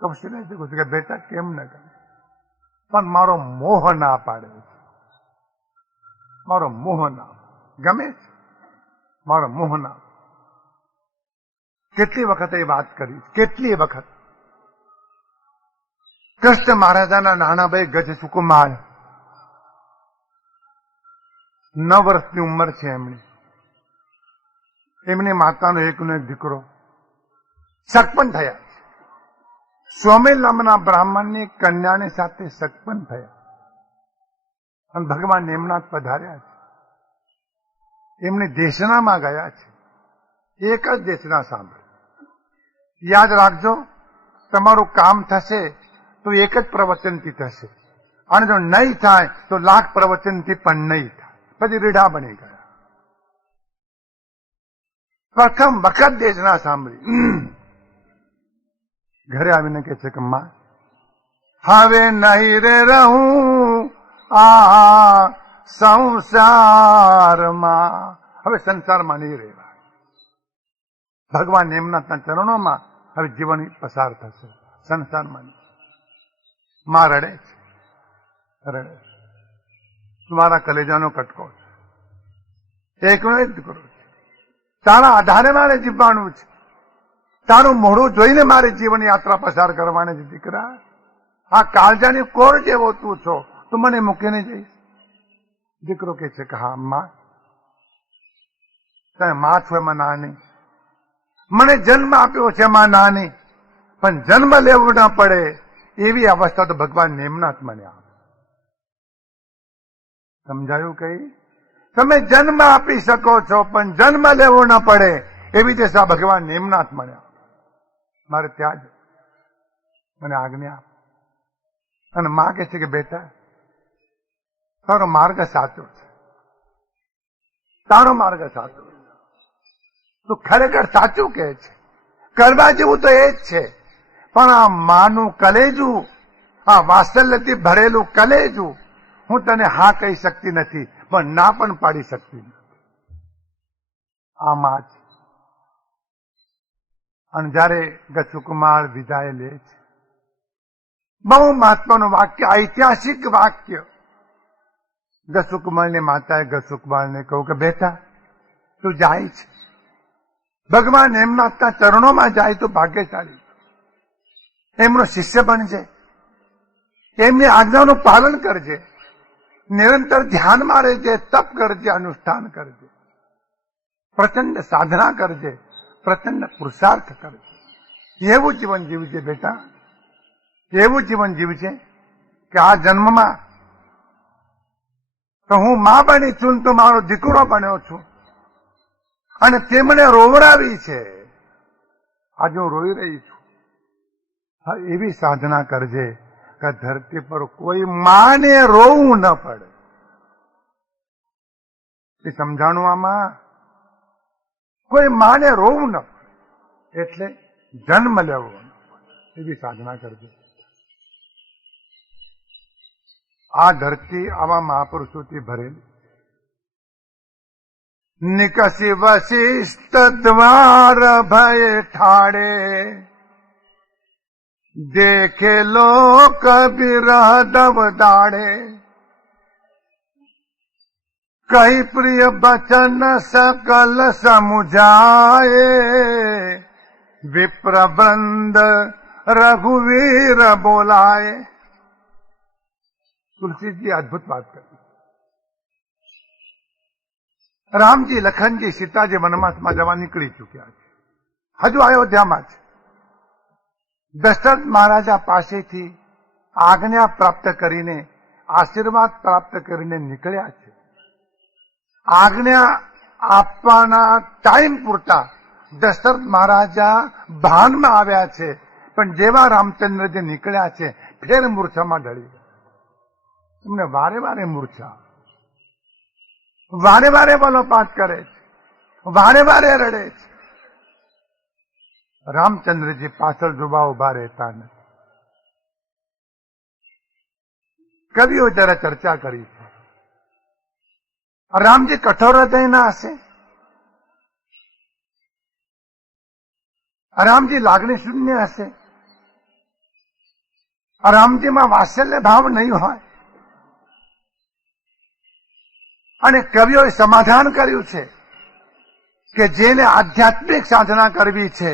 કૌશલ્યાજી પૂછ્યું કે બેટા કેમ ન ગમે પણ મારો મોહ ના પાડે મારો મોહ ના ગમે છે મારો મોહ ના કેટલી વખત એ વાત કરી કેટલી વખત કૃષ્ણ મહારાજાના નાના ભાઈ ગજ સુકુમાર 9 વર્ષની ઉંમર છે એમની માતાનો એકનો એક દીકરો સગપન થયા છે સ્વામી નામના બ્રાહ્મણની કન્યાની સાથે સગપન થયા અને ભગવાન એમના પધાર્યા છે એમની દેશનામાં ગયા છે એક જ દેશના સાંભળે યાદ રાખજો તમારું કામ થશે તો એક જ પ્રવચનથી થશે અને જો નહીં થાય તો લાખ પ્રવચનથી પણ નહીં થાય પછી રીઢા બની ગયા પ્રથમ વખત દેશના સાંભળી ઘરે આવીને કહે છે કે માં હવે નહીં રે રહું આ સંસારમાં હવે સંસારમાં નહીં રહેવા ભગવાન એમના ચરણોમાં હવે જીવન પસાર થશે સંસારમાં નહીં માં રડે છે રડે મારા કલેજાનો કટકો છે એકનો એક દીકરો છે તારા આધારે મારે જીવવાનું છે તારું મોઢું જોઈને મારે જીવન યાત્રા પસાર કરવાની છે દીકરા આ કાળજાની કોર જેવો તું છો તું મને મૂકીને જઈશ દીકરો કે છે કે હા માં તમે માં છો એમાં નાની મને જન્મ આપ્યો છે એમાં નાની પણ જન્મ લેવું ના પડે એવી અવસ્થા તો ભગવાન નેમનાથ મને આપે સમજાયું કઈ તમે જન્મ આપી શકો છો પણ જન્મ લેવો ના પડે એવી દશા ભગવાન નેમનાથ મને આપે મારે ત્યાં જ મને આજ્ઞા આપે અને માં કહે છે કે બેટા તારો માર્ગ સાચો છે તારો માર્ગ સાચો છે તું ખરેખર સાચું કહે છે કરવા જેવું તો એ જ છે પણ આ માનું કલેજું આ વાત્સલ્યથી ભરેલું કલેજું હું તને હા કહી શકતી નથી પણ ના પણ પાડી શકતી નથી આ માં છે અને જયારે ગસુકુમાર વિદાય લે છે બહુ મહત્વનું વાક્ય ઐતિહાસિક વાક્ય ગસુકુમારની માતાએ ગસુકુમારને કહ્યું કે બેટા તું જાય છે ભગવાન એમના ચરણોમાં જાય તો ભાગ્યશાળી, એમનો શિષ્ય બનજે, એમની આજ્ઞાનું પાલન કરજે, નિરંતર ધ્યાનમાં રહેજે, તપ કરજે, અનુષ્ઠાન કરજે, પ્રચંડ સાધના કરજે, પ્રચંડ પુરુષાર્થ કરજે. એવું જીવન જીવજે બેટા, એવું જીવન જીવજે કે આ જન્મમાં તો હું માં બની છું તો મારો દીકરો બન્યો છું અને તે મને રોવડાવી છે, આજે હું રોઈ રહી છું. હા, એવી સાધના કરજે કે ધરતી પર કોઈ માને રોવું ન પડે. એ સમજાણું આમાં? કોઈ માને રોવું ન પડે એટલે જન્મ લેવો, એવી સાધના કરજે. આ ધરતી આવા મહાપુરુષોથી ભરેલી. નિકસી વશિષ્ઠ દ્વાર ભય ઠાડે, દેખે લોક બિરહદવ દાડે, કઈ પ્રિય બચન સકલ સમુજાય, વિપ્રવૃંદ રઘુવીર બોલાય. તુલસીજી અદભુત વાત કરી. રામજી, લખનજી, સીતાજી વનવાસમાં જવા નીકળી ચુક્યા છે, હજુ અયોધ્યામાં છે. દશરથ મહારાજા પાસેથી આજ્ઞા પ્રાપ્ત કરીને, આશીર્વાદ પ્રાપ્ત કરીને નીકળ્યા છે. આજ્ઞા આપવાના ટાઈમ પૂરતા દશરથ મહારાજા ભાનમાં આવ્યા છે, પણ જેવા રામચંદ્રજી નીકળ્યા છે ફેર મૂર્છામાં ઢળી ગયા. એમને વારે વારે મૂર્છા, વારે વારે બલોપાત કરે છે, વારે વારે રડે છે. રામચંદ્રજી પાછળ જોવા ઉભા રહેતા નથી. કવિઓ જરા ચર્ચા કરી છે. રામજી કઠોર હૃદયના હશે, રામજી લાગણી શૂન્ય હશે, રામજીમાં વાત્સલ્ય ભાવ નહીં હોય. અને કવિઓએ સમાધાન કર્યું છે કે જેને આધ્યાત્મિક સાધના કરવી છે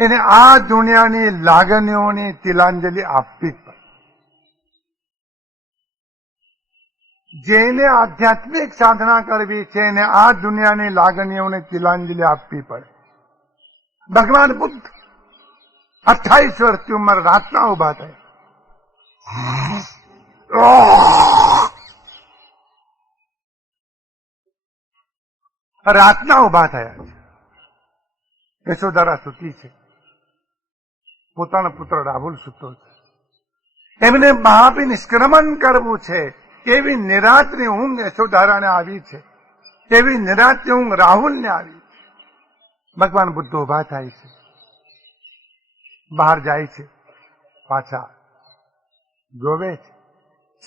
એને આ દુનિયાની લાગણીઓની તિલાંજલિ આપવી જ પડે. જેને આધ્યાત્મિક સાધના કરવી છે એને આ દુનિયાની લાગણીઓને તિલાંજલિ આપવી પડે. ભગવાન બુદ્ધ 28 વર્ષની ઉંમર રાતના ઉભા થયા. રાતના ઉભા થયા છે. યશોદરા સૂતી છે, પોતાનો પુત્ર રાહુલ સૂતો છે. એમને મહાપી નિષ્ક્રમણ કરવું છે. એવી નિરાતની ઊંઘ યશોદરાને આવી છે, એવી નિરાતની ઊંઘ રાહુલને આવી છે. ભગવાન બુદ્ધ ઉભા થાય છે, બહાર જાય છે, પાછા જોવે છે.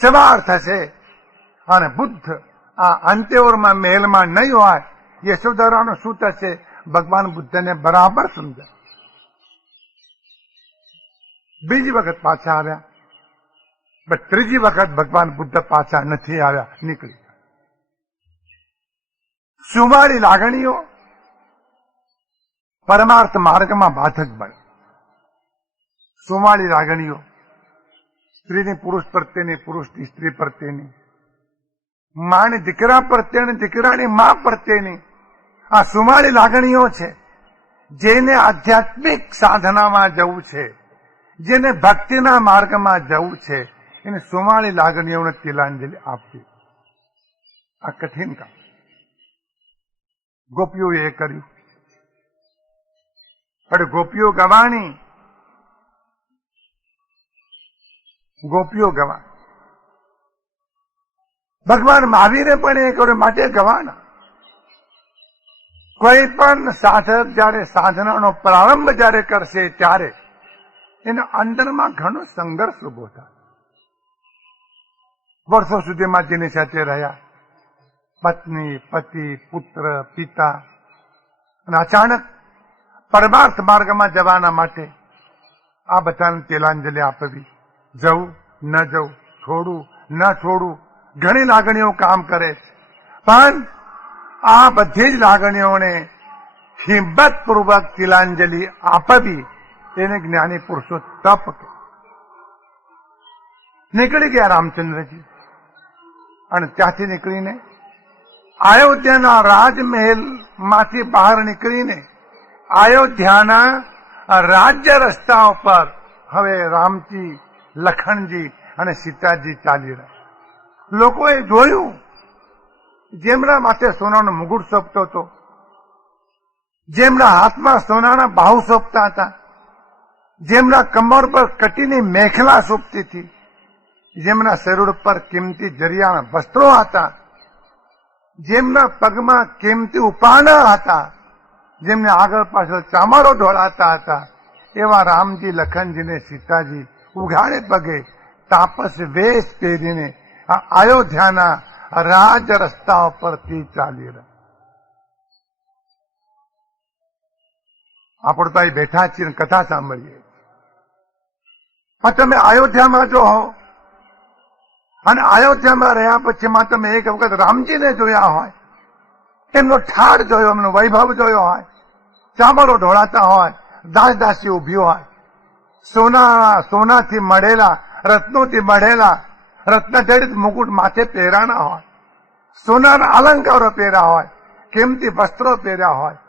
સવાર થશે અને બુદ્ધ આ અંત્યોરમાં મહેલમાં નહીં હોય, યશોદરાનો શું થશે ભગવાન બુદ્ધને બરાબર સમજાય. બીજી વખત પાછા આવ્યા, પણ ત્રીજી વખત ભગવાન બુદ્ધ પાછા નથી આવ્યા, નીકળી ગયા. સુમારી લાગણીઓ પરમાર્થ માર્ગમાં બાધક બને. સુમાળી લાગણીઓ સ્ત્રીની પુરુષ પ્રત્યેની, પુરુષની સ્ત્રી પ્રત્યેની, માની દીકરા પ્રત્યેની, દીકરાની મા પ્રત્યેની આ સુમાળી લાગણીઓ છે. જેને આધ્યાત્મિક સાધનામાં જવું છે, જેને ભક્તિના માર્ગમાં જવું છે, એને સુમાળી લાગણીઓને તિલાંજલિ આપવી. આ કઠિન કામ ગોપીઓએ એ કર્યું. પણ ગોપીઓ ગવાણી, ગોપીઓ ગવા. ભગવાન મહાવીરે પણ એ કર્યું માટે ગવાના. કોઈ પણ સાધક જયારે સાધનાનો પ્રારંભ જયારે કરશે ત્યારે એના અંદરમાં ઘણો સંઘર્ષ ઉભો થાય. વર્ષો સુધીમાં જેની સાથે રહ્યા, પત્ની, પતિ, પુત્ર, પિતા, અને અચાનક પરમાર્થ માર્ગમાં જવાના માટે આ બધાને તિલાંજલિ આપવી. જવું ન જવું, છોડવું ન છોડવું, ઘણી લાગણીઓ કામ કરે છે. પણ આ બધી જ લાગણીઓને હિંમતપૂર્વક તિલાંજલિ આપવી એને જ્ઞાની પુરુષો તપ કે. નીકળી ગયા રામચંદ્રજી અને ત્યાંથી નીકળીને અયોધ્યાના રાજમહેલ માંથી બહાર નીકળીને અયોધ્યાના રાજ્ય રસ્તા ઉપર હવે રામજી, લખનજી અને સીતાજી ચાલી રહ્યા. લોકોએ જોયું જેમના માથે સોનાનો મુગુટ શોભતો હતો, જેમના હાથમાં સોનાના બાહુ શોભતા હતા, જેમના કમર પર કટીની મેખલા શોભતી હતી, જેમના શરીર પર કિંમતી જરિયાના વસ્ત્રો હતા, જેમના પગમાં કિંમતી ઉપાના હતા, જેમને આગળ પાછળ ચામડો ઢોળાતા હતા, એવા રામજી, લખનજીને સીતાજી ઉઘાડે પગે તાપસ વેશ પહેરીને આ અયોધ્યાના રાજ રસ્તા પરથી ચાલી રહ્યા. આપણે તો અહીં બેઠા છીએ કથા સાંભળીએ, પણ તમે અયોધ્યામાં જો હો અને અયોધ્યામાં રહ્યા પછીમાં તમે એક વખત રામજીને જોયા હોય, એમનો ઠાડ જોયો, એમનો વૈભવ જોયો હોય, ચામડો ઢોળાતા હોય, દાસ દાસી ઉભી હોય, સોનાથી મળેલા, રત્નોથી મળેલા, રત્નજડિત મુકુટ માથે પહેરાના હોય, સોનાના અલંકારો પહેર્યા હોય, કિંમતી વસ્ત્રો પહેર્યા હોય,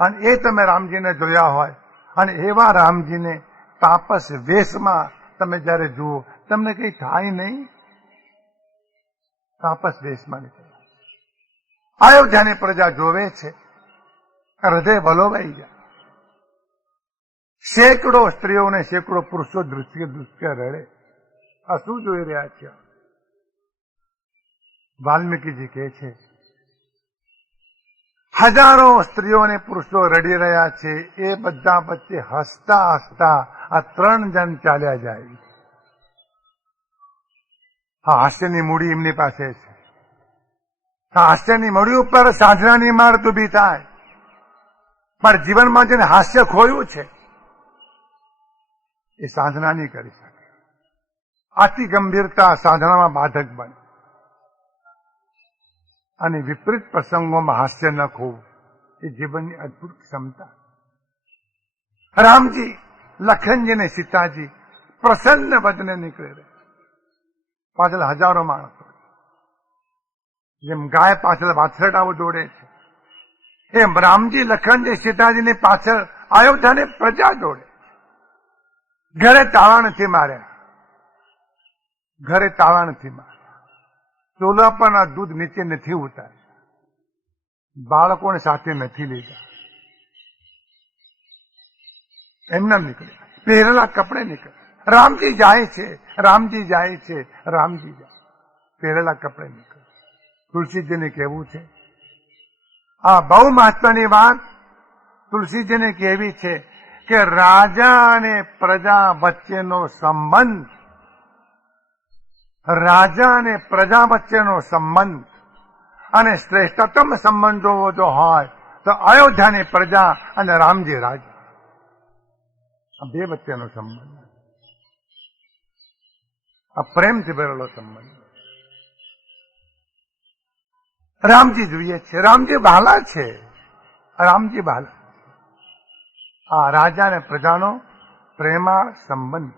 અને એ તમે રામજીને જોયા હોય, અને એવા રામજીને તાપસ વેશમાં તમે જયારે જુઓ તમને કઈ થાય નહીં. તાપસ વેશમાં નીકળ્યા. અયોધ્યાની પ્રજા જોવે છે, હૃદય વલોવાઈ જાય. સેંકડો સ્ત્રીઓ ને સેંકડો પુરુષો દૃશ્ય દૃશ્ય રડે. આ શું જોઈ રહ્યા છે? વાલ્મીકીજી કહે છે હજારો સ્ત્રીઓ અને પુરુષો રડી રહ્યા છે, એ બધા વચ્ચે હસતા હસતા આ 3 જણ ચાલ્યા જાય. આ હાસ્યની મૂડી એમની પાસે છે. આ હાસ્યની મૂડી ઉપર સાધનાની ઇમારત ઉભી થાય, પણ જીવનમાં જેને હાસ્ય ખોયું છે એ સાધના નહીં કરી શકે. આથી ગંભીરતા સાધનામાં બાધક બને અને વિપરીત પ્રસંગોમાં હાસ્ય ન ખોવું એ જીવનની અદભુત ક્ષમતા. રામજી, લખનજી અને સીતાજી પ્રસન્ન વદને નીકળે રહે. પાછળ હજારો માણસો, જેમ ગાય પાછળ વાછરડાઓ દોડે છે, એમ રામજી, લખનજી, સીતાજીની પાછળ અયોધ્યાની પ્રજા દોડે. ઘરે તાળા નથી માર્યા, ઘરે તાળા નથી માર્યા, ચોલા પરના દૂધ નીચે નથી ઉતાર્યા, બાળકોને સાથે નથી લીધા, એમના નીકળે, પહેરેલા કપડે નીકળે. રામજી જાય છે, રામજી જાય છે, રામજી જાય, પહેરેલા કપડે નીકળે. તુલસીજીને કહેવું છે, આ બહુ મહત્વની વાત તુલસીજીને કહેવી છે કે રાજા અને પ્રજા વચ્ચેનો સંબંધ, રાજા અને પ્રજા વચ્ચેનો સંબંધ અને શ્રેષ્ઠતમ સંબંધો જો હોય તો અયોધ્યાની પ્રજા અને રામજી રાજા, આ બે વચ્ચેનો સંબંધ, આ પ્રેમથી ભરેલો સંબંધ. રામજી જોઈએ છે, રામજી બહાલા છે, રામજી બહાલા. આ રાજા અને પ્રજાનો પ્રેમા સંબંધ,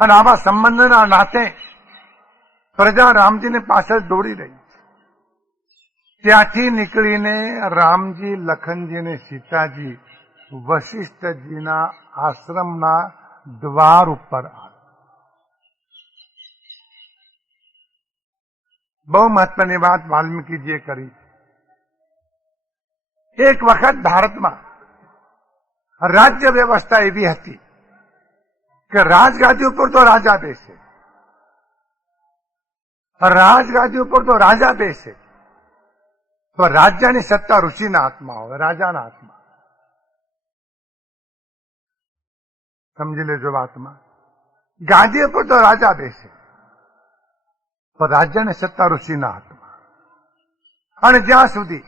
અને આવા સંબંધના નાતે પ્રજા રામજીને પાછળ દોડી રહી છે. ત્યાંથી નીકળીને રામજી, લખનજી અને સીતાજી વશિષ્ઠજીના આશ્રમના દ્વાર ઉપર આવે. બહુ મહત્વની વાત વાલ્મીકીજીએ કરી. એક વખત ભારતમાં રાજ્ય વ્યવસ્થા એવી હતી કે રાજગાદી ઉપર તો રાજા બેસે, રાજગાદી ઉપર તો રાજા બેસે, તો રાજ્યની સત્તા ઋષિના હાથમાં હોય, રાજાના હાથમાં. સમજી લેજો વાતમાં. ગાદી ઉપર તો રાજા બેસે, તો રાજ્યની સત્તા ઋષિના હાથમાં. અને જ્યાં સુધી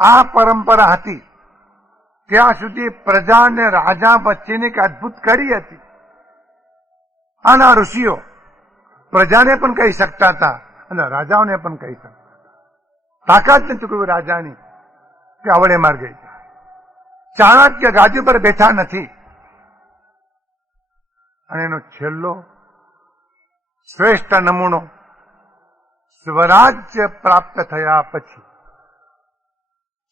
આ પરંપરા હતી ત્યાં સુધી પ્રજા અને રાજા વચ્ચેની એક અદભુત કડી હતી. આના ઋષિઓ પ્રજાને પણ કહી શકતા હતા અને રાજાઓને પણ કહી શકતા હતા. તાકાત નથી કોઈ રાજાની કે આવડે માર્ગે ગયા. ચાણક્ય ગાદી પર બેઠા નથી. અને એનો છેલ્લો શ્રેષ્ઠ નમૂનો સ્વરાજ્ય પ્રાપ્ત થયા પછી,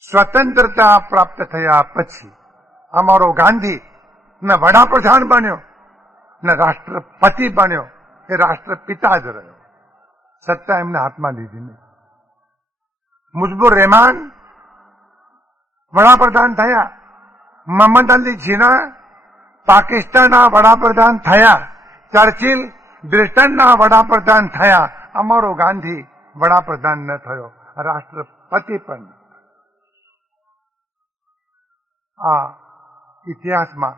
સ્વતંત્રતા પ્રાપ્ત થયા પછી અમારો ગાંધી ન વડાપ્રધાન બન્યો ન રાષ્ટ્રપતિ બન્યો, એ રાષ્ટ્રપિતા જ રહ્યો. સત્તા એમના હાથમાં લીધી નહીં. મુજબુર રહેમાન વડાપ્રધાન થયા, મોહમ્મદ અલી જીના પાકિસ્તાનના વડાપ્રધાન થયા, ચર્ચિલ બ્રિટનના વડાપ્રધાન થયા. અમારો ગાંધી વડાપ્રધાન ન થયો, રાષ્ટ્રપતિ પણ. આ ઇતિહાસમાં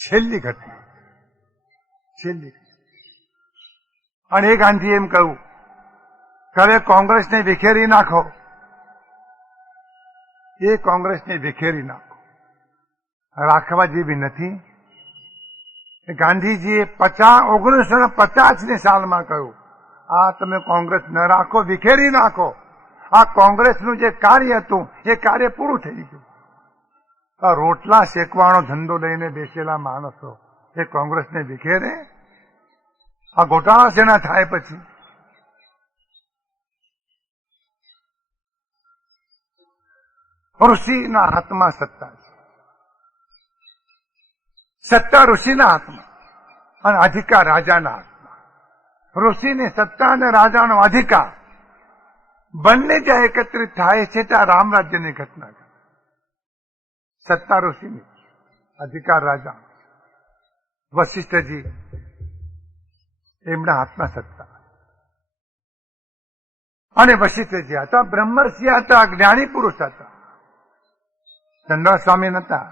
છેલ્લી ઘટના. અને એ ગાંધી એમ કહ્યું કે હવે કોંગ્રેસને વિખેરી નાખો. એ કોંગ્રેસને વિખેરી નાખો, રાખવા જેવી નથી. ગાંધીજીએ 1950ની સાલમાં કહ્યું, આ તમે કોંગ્રેસ ન રાખો, વિખેરી નાખો. આ કોંગ્રેસનું જે કાર્ય હતું એ કાર્ય પૂરું થઈ ગયું. આ રોટલા શેકવાનો ધંધો લઈને બેસેલા માણસો એ કોંગ્રેસને વિખેરે? આ ગોટાળા શેના થાય પછી? ઋષિના હાથમાં સત્તા છે, સત્તા ઋષિના હાથમાં અને અધિકાર રાજાના હાથમાં. ઋષિની સત્તા અને રાજાનો અધિકાર બંને જ્યાં એકત્રિત થાય છે ત્યાં રામ રાજ્યની ઘટના છે. સત્તા ઋષિની, અધિકાર રાજા. વશિષ્ઠજી એમના હાથમાં સત્તા. અને વશિષ્ઠજી હતા બ્રહ્મર્ષિ હતા, જ્ઞાની પુરુષ હતા, ચંદ્ર સ્વામી નતા.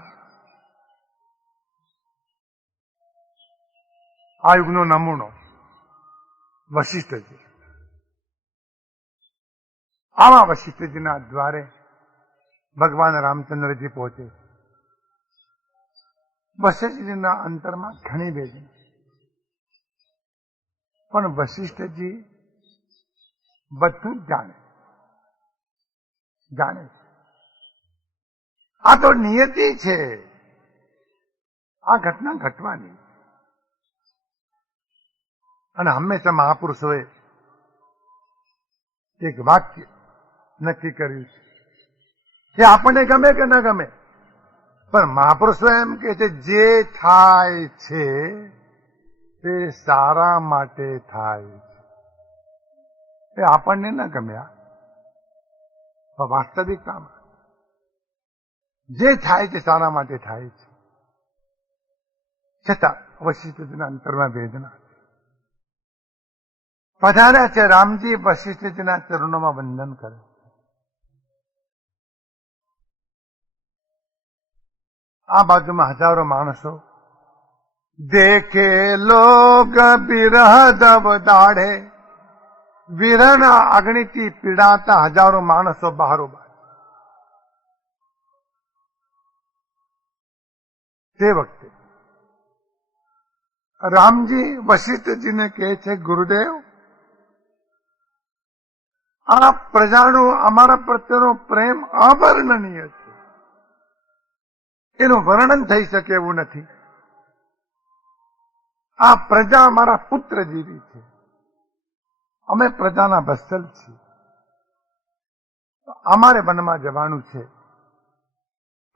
આ યુગનો નમૂનો વશિષ્ઠજી. આવા વશિષ્ઠજીના દ્વારે ભગવાન રામચંદ્રજી પહોંચે. વશિષ્ઠજીના અંતરમાં ઘણી વેદના, પણ વશિષ્ઠજી બધું જ જાણે. આ તો નિયતિ છે, આ ઘટના ઘટવાની. અને હંમેશા મહાપુરુષોએ એક વાક્ય નક્કી કર્યું છે, એ આપણને ગમે કે ન ગમે, પણ મહાપુરુષો એમ કે છે જે થાય છે તે સારા માટે થાય છે. એ આપણને ન ગમ્યા, પણ વાસ્તવિકતામાં જે થાય તે સારા માટે થાય છે. છતાં વશિષ્ઠજીના અંતરમાં વેદના. પધાર્યા છે રામજી, વશિષ્ઠજીના ચરણોમાં વંદન કરે. આ બાજુમાં હજારો માણસો દેખે લોગ બિરહ દબ દાઢે. વિરહના અગ્નિથી પીડાતા હજારો માણસો બહારોબાર. તે વખતે રામજી વશિષ્ઠજીને કહે છે, ગુરુદેવ, આ પ્રજાનો અમારા પ્રત્યેનો પ્રેમ અવર્ણનીય છે. એનું વર્ણન થઈ શકે એવું નથી. આ પ્રજા અમારા પુત્ર જેવી છે. અમે પ્રજાના વત્સલ છીએ. અમારે વનમાં જવાનું છે.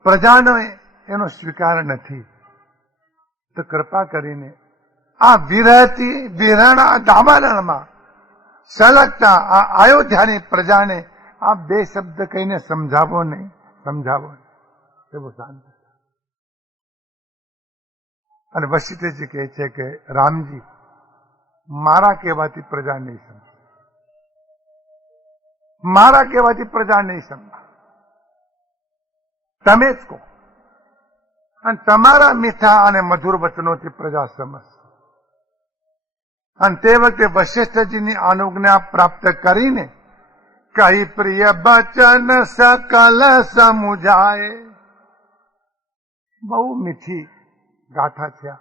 પ્રજાનો એનો સ્વીકાર નથી. તો કૃપા કરીને આ વિરહના દાવાનળમાં સળગતા આ અયોધ્યાની પ્રજાને આ બે શબ્દ કહીને સમજાવો નહીં. એવો શાંત. અને વશિષ્ઠજી કહે છે કે રામજી, મારા કહેવાથી પ્રજા નહીં સમજે. મારા કહેવાથી પ્રજા નહીં સમજે. તમે જ કહો, અને તમારા મીઠા અને મધુર વચનોથી પ્રજા સમજશે. અને તે વખતે વશિષ્ઠજીની અનુજ્ઞા પ્રાપ્ત કરીને કહી પ્રિય બચન સકલ સમુજાય. બહુ મીઠી ગાથા છે.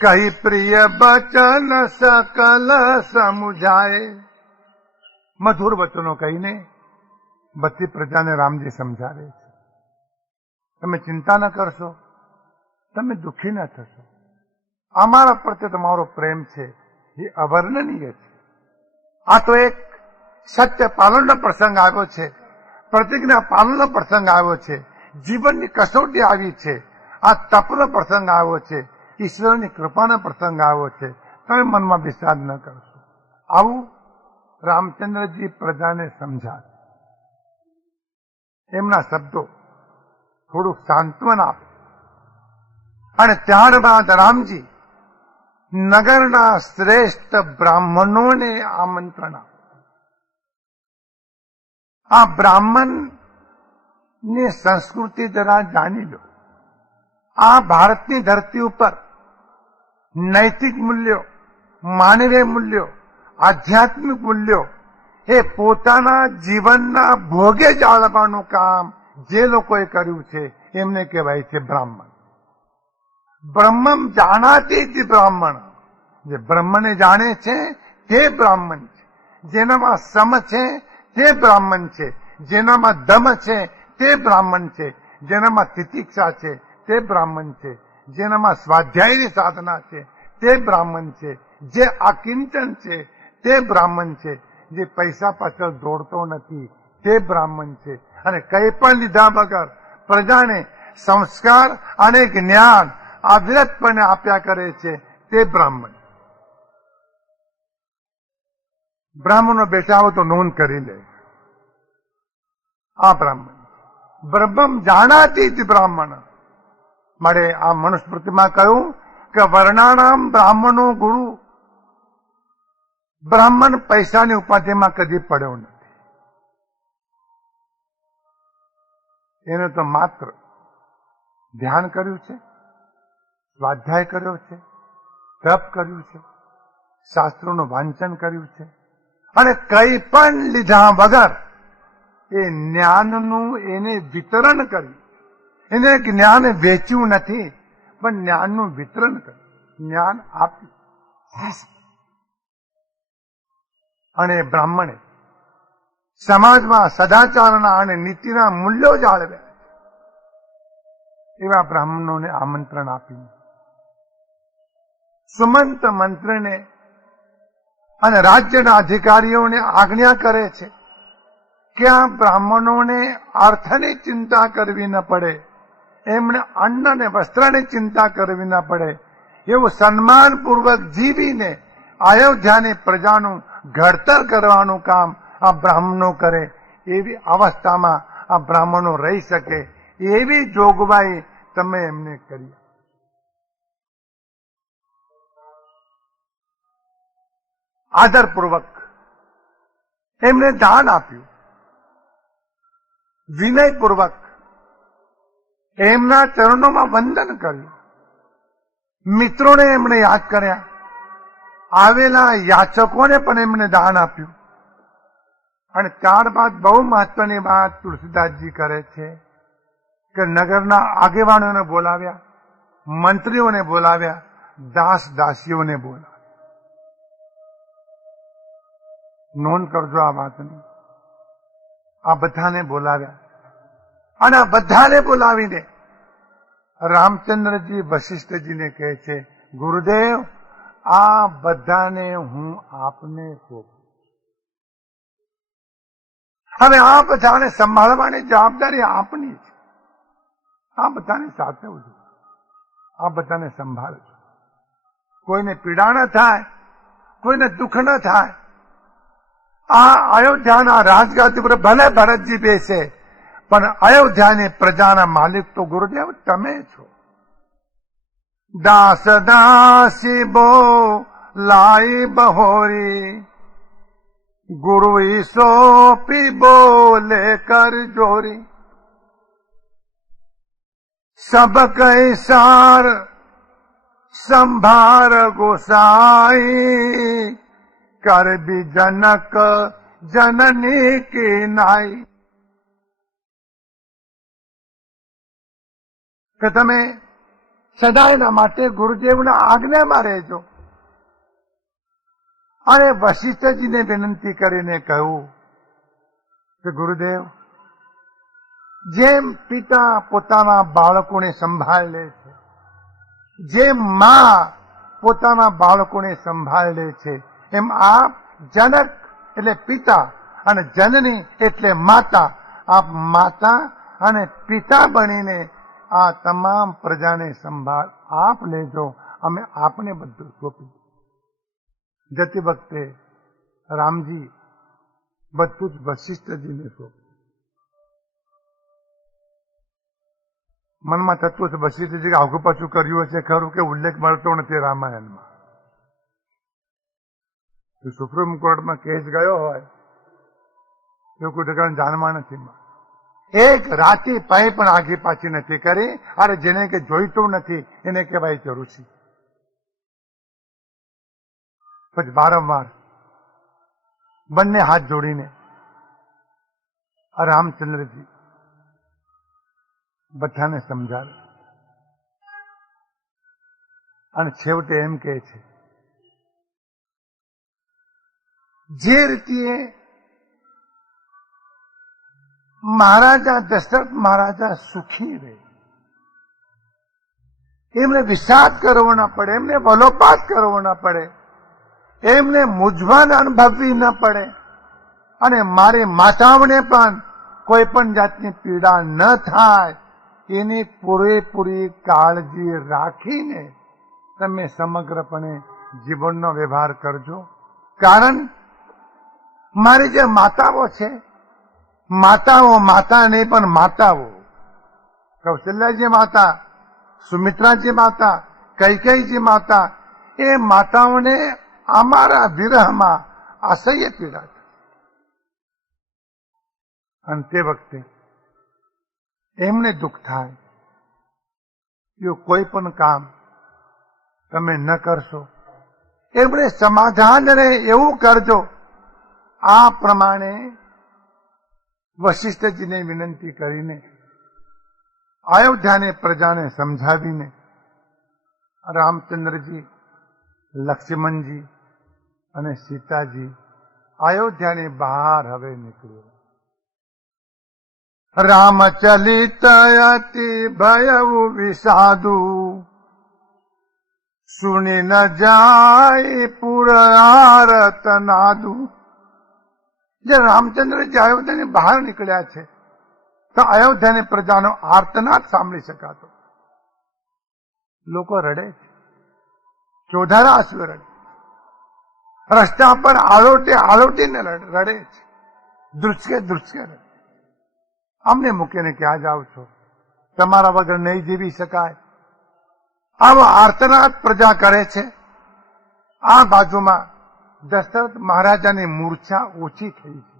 કહી પ્રિય બચન સકલ સમુજાય. મધુર વચનો કહીને બધી પ્રજાને રામજી સમજાવે છે, તમે ચિંતા ન કરશો, તમે દુઃખી ન થશો, અમારા પ્રત્યે તમારો પ્રેમ છે એ અવર્ણનીય છે. આ તો એક સત્ય પાલનનો પ્રસંગ આવ્યો છે, પ્રતિજ્ઞા પાલનનો પ્રસંગ આવ્યો છે, જીવનની કસોટી આવી છે, આ તપનો પ્રસંગ આવ્યો છે, ઈશ્વરની કૃપાનો પ્રસંગ આવ્યો છે. તમે મનમાં વિષાદ ન કરશો. આવું રામચંદ્રજી પ્રજાને સમજાવે. એમના શબ્દો થોડુંક સાંત્વન આપે અને ત્યારબાદ રામજી નગરના શ્રેષ્ઠ બ્રાહ્મણોને આમંત્રણ આપે. આ બ્રાહ્મણ ની સંસ્કૃતિ જરા જાણી લો. આ ભારતની ધરતી ઉપર નૈતિક મૂલ્યો, માનવીય મૂલ્યો, આધ્યાત્મિક મૂલ્યો એ પોતાના જીવનના ભોગે જાળવવાનું કામ જે લોકોએ કર્યું છે એમને કહેવાય છે બ્રાહ્મણ. બ્રહ્મમ જાણાતી જ બ્રાહ્મણ. જે બ્રહ્મને જાણે છે તે બ્રાહ્મણ છે. જેનામાં સમ છે તે બ્રાહ્મણ છે. જેનામાં દમ છે તે બ્રાહ્મણ છે. જેનામાં તિતિક્ષા છે તે બ્રાહ્મણ છે. જેનામાં સ્વાધ્યાયની સાધના છે તે બ્રાહ્મણ છે. જે અકિંચન છે તે બ્રાહ્મણ છે. જે પૈસા પાછળ દોડતો નથી તે બ્રાહ્મણ છે. અને કંઈ પણ લીધા વગર પ્રજાને સંસ્કાર અને જ્ઞાન અવિરતપણે આપ્યા કરે છે તે બ્રાહ્મણ. બ્રાહ્મણો બેઠા હોય તો નોંધ કરી લે. આ બ્રાહ્મણ બ્રહ્મમ જાણાતી જ બ્રાહ્મણ. મારે આ મનુસ્મૃતિમાં કહ્યું કે વર્ણાનામ બ્રાહ્મણો ગુરુ. બ્રાહ્મણ પૈસાની ઉપાધિમાં કદી પડ્યો નથી. એને તો માત્ર ધ્યાન કર્યું છે, સ્વાધ્યાય કર્યો છે, તપ કર્યું છે, શાસ્ત્રોનું વાંચન કર્યું છે અને કંઈ પણ લીધા વગર એ જ્ઞાનનું એને વિતરણ કર્યું. એને જ્ઞાન વેચ્યું નથી પણ જ્ઞાનનું વિતરણ કર્યું, જ્ઞાન આપ્યું. અને બ્રાહ્મણે સમાજમાં સદાચારના અને નીતિના મૂલ્યો જાળવ્યા છે. એવા બ્રાહ્મણોને આમંત્રણ આપ્યું. સુમંત મંત્રીને અને રાજ્યના અધિકારીઓને આજ્ઞા કરે છે કે આ બ્રાહ્મણોને અર્થની ચિંતા કરવી ન પડે, એમણે અન્ન અને વસ્ત્રની ચિંતા કરવી ન પડે, એવું સન્માનપૂર્વક જીવીને અયોધ્યાની પ્રજાનું ઘડતર કરવાનું કામ આ બ્રાહ્મણો કરે. એવી અવસ્થામાં આ બ્રાહ્મણો રહી શકે એવી જોગવાઈ તમે એમને કરી. આદરપૂર્વક એમને દાન આપ્યું. વિનયપૂર્વક એમના ચરણોમાં વંદન કર્યું. મિત્રોને એમણે યાદ કર્યા. આવેલા યાચકોને પણ એમણે દાન આપ્યું. અને ત્યારબાદ બહુ મહત્વની વાત તુલસીદાસજી કરે છે કે નગરના આગેવાનોને બોલાવ્યા, મંત્રીઓને બોલાવ્યા, દાસ દાસીઓને બોલાવ્યા. નોંધ કરજો આ વાતની. આ બધાને બોલાવ્યા અને આ બધાને બોલાવીને રામચંદ્રજી વશિષ્ઠજીને કહે છે, ગુરુદેવ આ બધાને હું આપને સોંપું. હવે આ બધાને સંભાળવાની જવાબદારી આપની છે. આ બધાને સાચવજો, આ બધાને સંભાળજો. કોઈને પીડા ન થાય, કોઈને દુઃખ ન થાય. આ અયોધ્યાના રાજગાદી પર ભલે ભરતજી બેસે પણ અયોધ્યાની પ્રજાના માલિક તો ગુરુદેવ તમે છો. દાસ દાસી બો લાઈ બહોરી, ગુરુ સોપી બોલે કર જોરી. સબ કઈ સાર સંભાર ગોસાઈ, કર બી જનક જનની કી નાઈ. કે તમે સદાયના માટે ગુરુદેવના આજ્ઞામાં રહેજો. અને વશિષ્ઠજીને વિનંતી કરીને કહ્યું કે ગુરુદેવ જેમ પિતા પોતાના બાળકોને સંભાળ લે છે, જેમ માં પોતાના બાળકોને સંભાળ લે છે, એમ આપ જનક એટલે પિતા અને જનની એટલે માતા, આપ માતા અને પિતા બનીને આ તમામ પ્રજાને સંભાળ આપ લેજો, અમે આપને બધું સોંપી. જતી વખતે રામજી બધું જ વશિષ્ઠજીને સોંપ્યું. મનમાં થતું છે વશિષ્ઠજી આગુ પાછું કર્યું હશે ખરું કે ઉલ્લેખ મળતો નથી રામાયણમાં. સુપ્રીમ કોર્ટમાં કેસ ગયો હોય એવું કોઈ ઠેકાણે જાણવા નથી. એક રાતી પાઈ પણ આગી પાછી નથી કરી. અરે જેને કે જોઈતું નથી એને કહેવાય કે ઋષિ. પછી વારંવાર બંને હાથ જોડીને રામચંદ્રજી બધાને સમજાવે અને છેવટે એમ કહે છે જે રીતે મહારાજા દશરથ મહારાજા સુખી રહે, એમને વિષાદ કરવો ના પડે, એમને વલોપાત કરવો ના પડે, એમને મૂંઝવણ અનુભવવી ન પડે અને મારી માતાઓને પણ કોઈ પણ જાતની પીડા ન થાય એની પૂરેપૂરી કાળજી રાખીને તમે સમગ્રપણે જીવનનો વ્યવહાર કરજો. કારણ મારી જે માતાઓ છે, માતાઓ માતા નહીં પણ માતાઓ, કૌશલ્યાજી માતા, સુમિત્રાજી માતા, કૈકેયીજી માતા, એ માતાઓને અમારા વિરહમાં અસહ્ય પીડા છે. અને તે વખતે એમને દુઃખ થાય એવું કોઈ પણ કામ તમે ન કરશો, એમણે સમાધાન રહે એવું કરજો. આ પ્રમાણે વશિષ્ઠજીને વિનંતી કરીને અયોધ્યાની પ્રજાને સમજાવીને રામચંદ્રજી, લક્ષ્મણજી અને સીતાજી અયોધ્યાની બહાર હવે નીકળ્યો. રામચલિત અતિ ભયઉ વિષાદુ, સુની ન જાય પુર આરત નાદુ. જે રામચંદ્રજી અયોધ્યાની બહાર નીકળ્યા છે તો અયોધ્યાની પ્રજાનો આર્તનાદ સાંભળી શકાતો. લોકો રડે છે, ચોધારા આંસુ રડે, રસ્તા પર આલોટીને રડે છે, ધ્રુસકે રડે. અમને મૂકીને ક્યાં જાઓ છો? તમારા વગર નહીં જીવી શકાય. આવો આર્તનાદ પ્રજા કરે છે. આ બાજુમાં દશરથ મહારાજાની મૂર્છા ઓછી થઈ છે.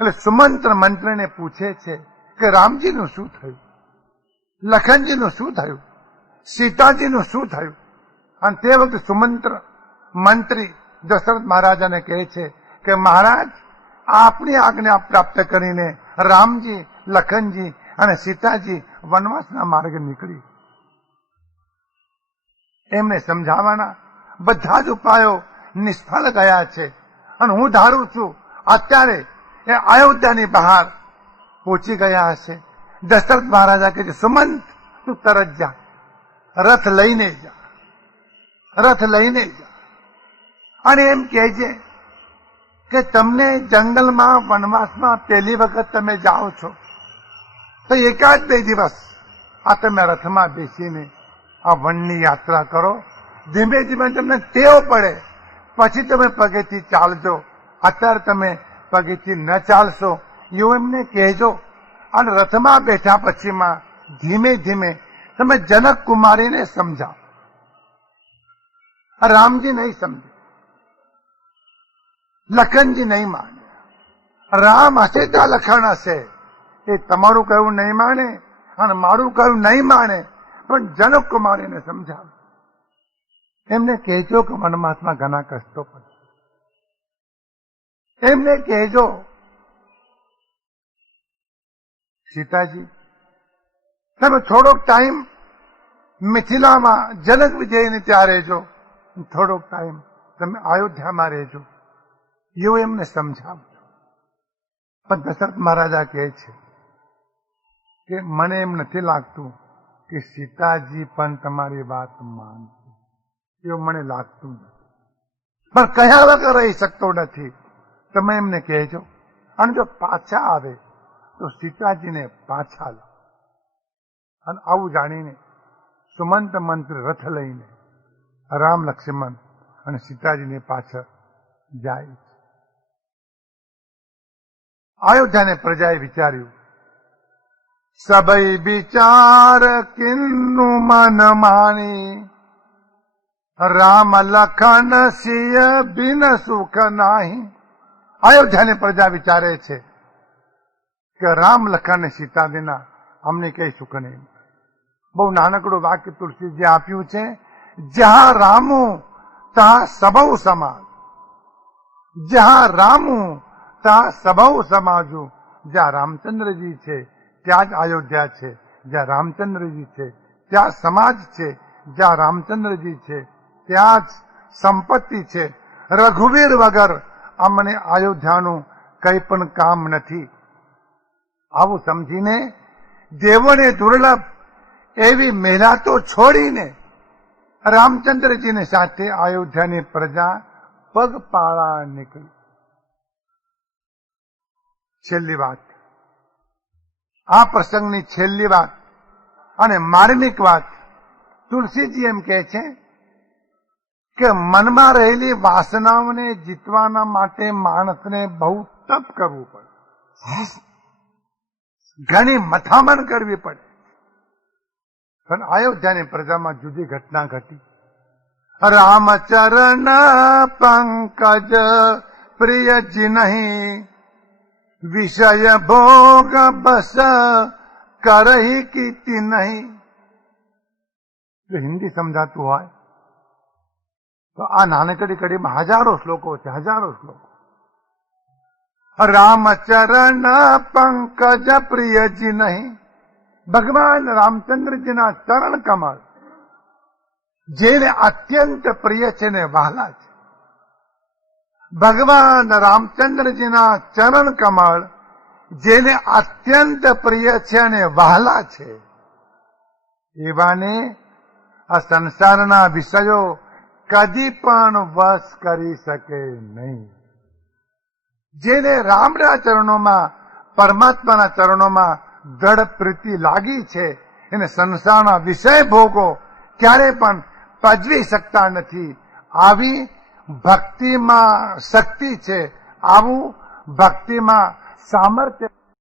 એટલે સુમંત્ર મંત્રીને પૂછે છે કે રામજીનું શું થયું, લખનજીનું શું થયું, સીતાજીનું શું થયું? અને તે વખતે સુમંત્ર મંત્રી દશરથ મહારાજાને કહે છે કે મહારાજ, આપની આજ્ઞા પ્રાપ્ત કરીને રામજી, લખનજી અને સીતાજી વનવાસના માર્ગે નીકળી. એમને સમજાવવાના બધા જ ઉપાયો નિષ્ફળ ગયા છે અને હું ધારું છું અત્યારે એ અયોધ્યાની બહાર પહોંચી ગયા હશે. દશરથ મહારાજા કહે છે સુમંત, તું તરત જા, રથ લઈને જા, રથ લઈને જા. અને એમ કહેજે કે તમને જંગલમાં વનવાસમાં પહેલી વખત તમે જાઓ છો તો એકાદ બે દિવસ આ તમે રથમાં બેસીને આ વનની યાત્રા કરો. ધીમે ધીમે તમને ટેવ પડે પછી તમે પગેથી ચાલજો. અત્યારે તમે પગેથી ન ચાલશો એવું એમને કહેજો. અને રથમાં બેઠા પછીમાં ધીમે ધીમે તમે જનક કુમારીને સમજાવો. રામજી નહીં સમજે, લખનજી નહીં માને. રામ હશે તો લખન હશે. એ તમારું કહ્યું નહીં માને અને મારું કહ્યું નહીં માને, પણ જનક કુમારીને સમજાવો. એમને કહેજો કે વનવાસમાં ઘણા કષ્ટો પડે. એમને કહેજો સીતાજી, તમે થોડોક ટાઈમ મિથિલામાં જનક વિજયને ત્યાં રહેજો, થોડોક ટાઈમ તમે અયોધ્યામાં રહેજો, એવું એમને સમજાવજો. પણ દશરથ મહારાજા કહે છે કે મને એમ નથી લાગતું કે સીતાજી પણ તમારી વાત માનશે, એવું મને લાગતું નથી, પણ કયા વગર રહી શકતો નથી. તમે એમને કહેજો, અને જો પાછા આવે તો સીતાજીને પાછા લો. અને આવું જાણીને સુમંત મંત્રી રથ લઈને રામ લક્ષ્મણ અને સીતાજીને પાછળ જાય. અયોધ્યાને પ્રજાએ વિચાર્યું, સબઈ વિચાર કિન્નું મન માની, રામ લખન સિંહ બિન સુખ નાહી. અયોધ્યાની પ્રજા વિચારે છે કે રામ લખન ને સીતા વિના અમને કઈ સુખ નહીં. બહુ નાનકડું વાક્ય તુલસીજી આપ્યું છે, જ્યાં રામુ ત્યાં સબૌ સમાજ, જ્યાં રામુ ત્યાં સબૌ સમાજુ. જ્યાં રામચંદ્રજી છે ત્યાં જ અયોધ્યા છે, જ્યાં રામચંદ્રજી છે ત્યાં સમાજ છે, જ્યાં રામચંદ્રજી છે ત્યાં જ સંપત્તિ છે. રઘુવીર વગર અમને અયોધ્યાનું કંઈ પણ કામ નથી. આવું સમજીને દેવોને દુર્લભ એવી મહેનતો છોડીને રામચંદ્રજીને સાથે અયોધ્યાની પ્રજા પગપાળા નીકળી. છેલ્લી વાત, આ પ્રસંગની છેલ્લી વાત અને માર્મિક વાત, તુલસીજી એમ કહે છે કે મનમાં રહેલી વાસનાઓને જીતવાના માટે માણસને બહુ તપ કરવું પડે, ઘણી મથામણ કરવી પડે. પણ અયોધ્યાની પ્રજામાં જુદી ઘટના ઘટી. રામચરણ પંકજ પ્રિયજી નહીં, વિષય ભોગ બસ કરહી કીતી નહીં. જો હિન્દી સમજાતું હોય તો આ નાનકડી કડીમાં હજારો શ્લોકો છે, હજારો શ્લોકો. રામચરણ પંકજ પ્રિયજી નહીં, ભગવાન રામચંદ્રજીના ચરણ કમળ જેને અત્યંત પ્રિય છે ને વહાલા છે. ભગવાન રામચંદ્રજીના ચરણ કમળ જેને અત્યંત પ્રિય છે અને વહાલા છે, એવાને આ સંસારના વિષયો કદી પણ વશ કરી શકે નહીં. જેને રામના ચરણોમાં, પરમાત્માના ચરણોમાં દ્રઢ પ્રીતિ લાગી છે, એને સંસારના વિષય ભોગો ક્યારે પણ પજવી શકતા નથી. આવી ભક્તિમાં શક્તિ છે, આવું ભક્તિમાં સામર્થ્ય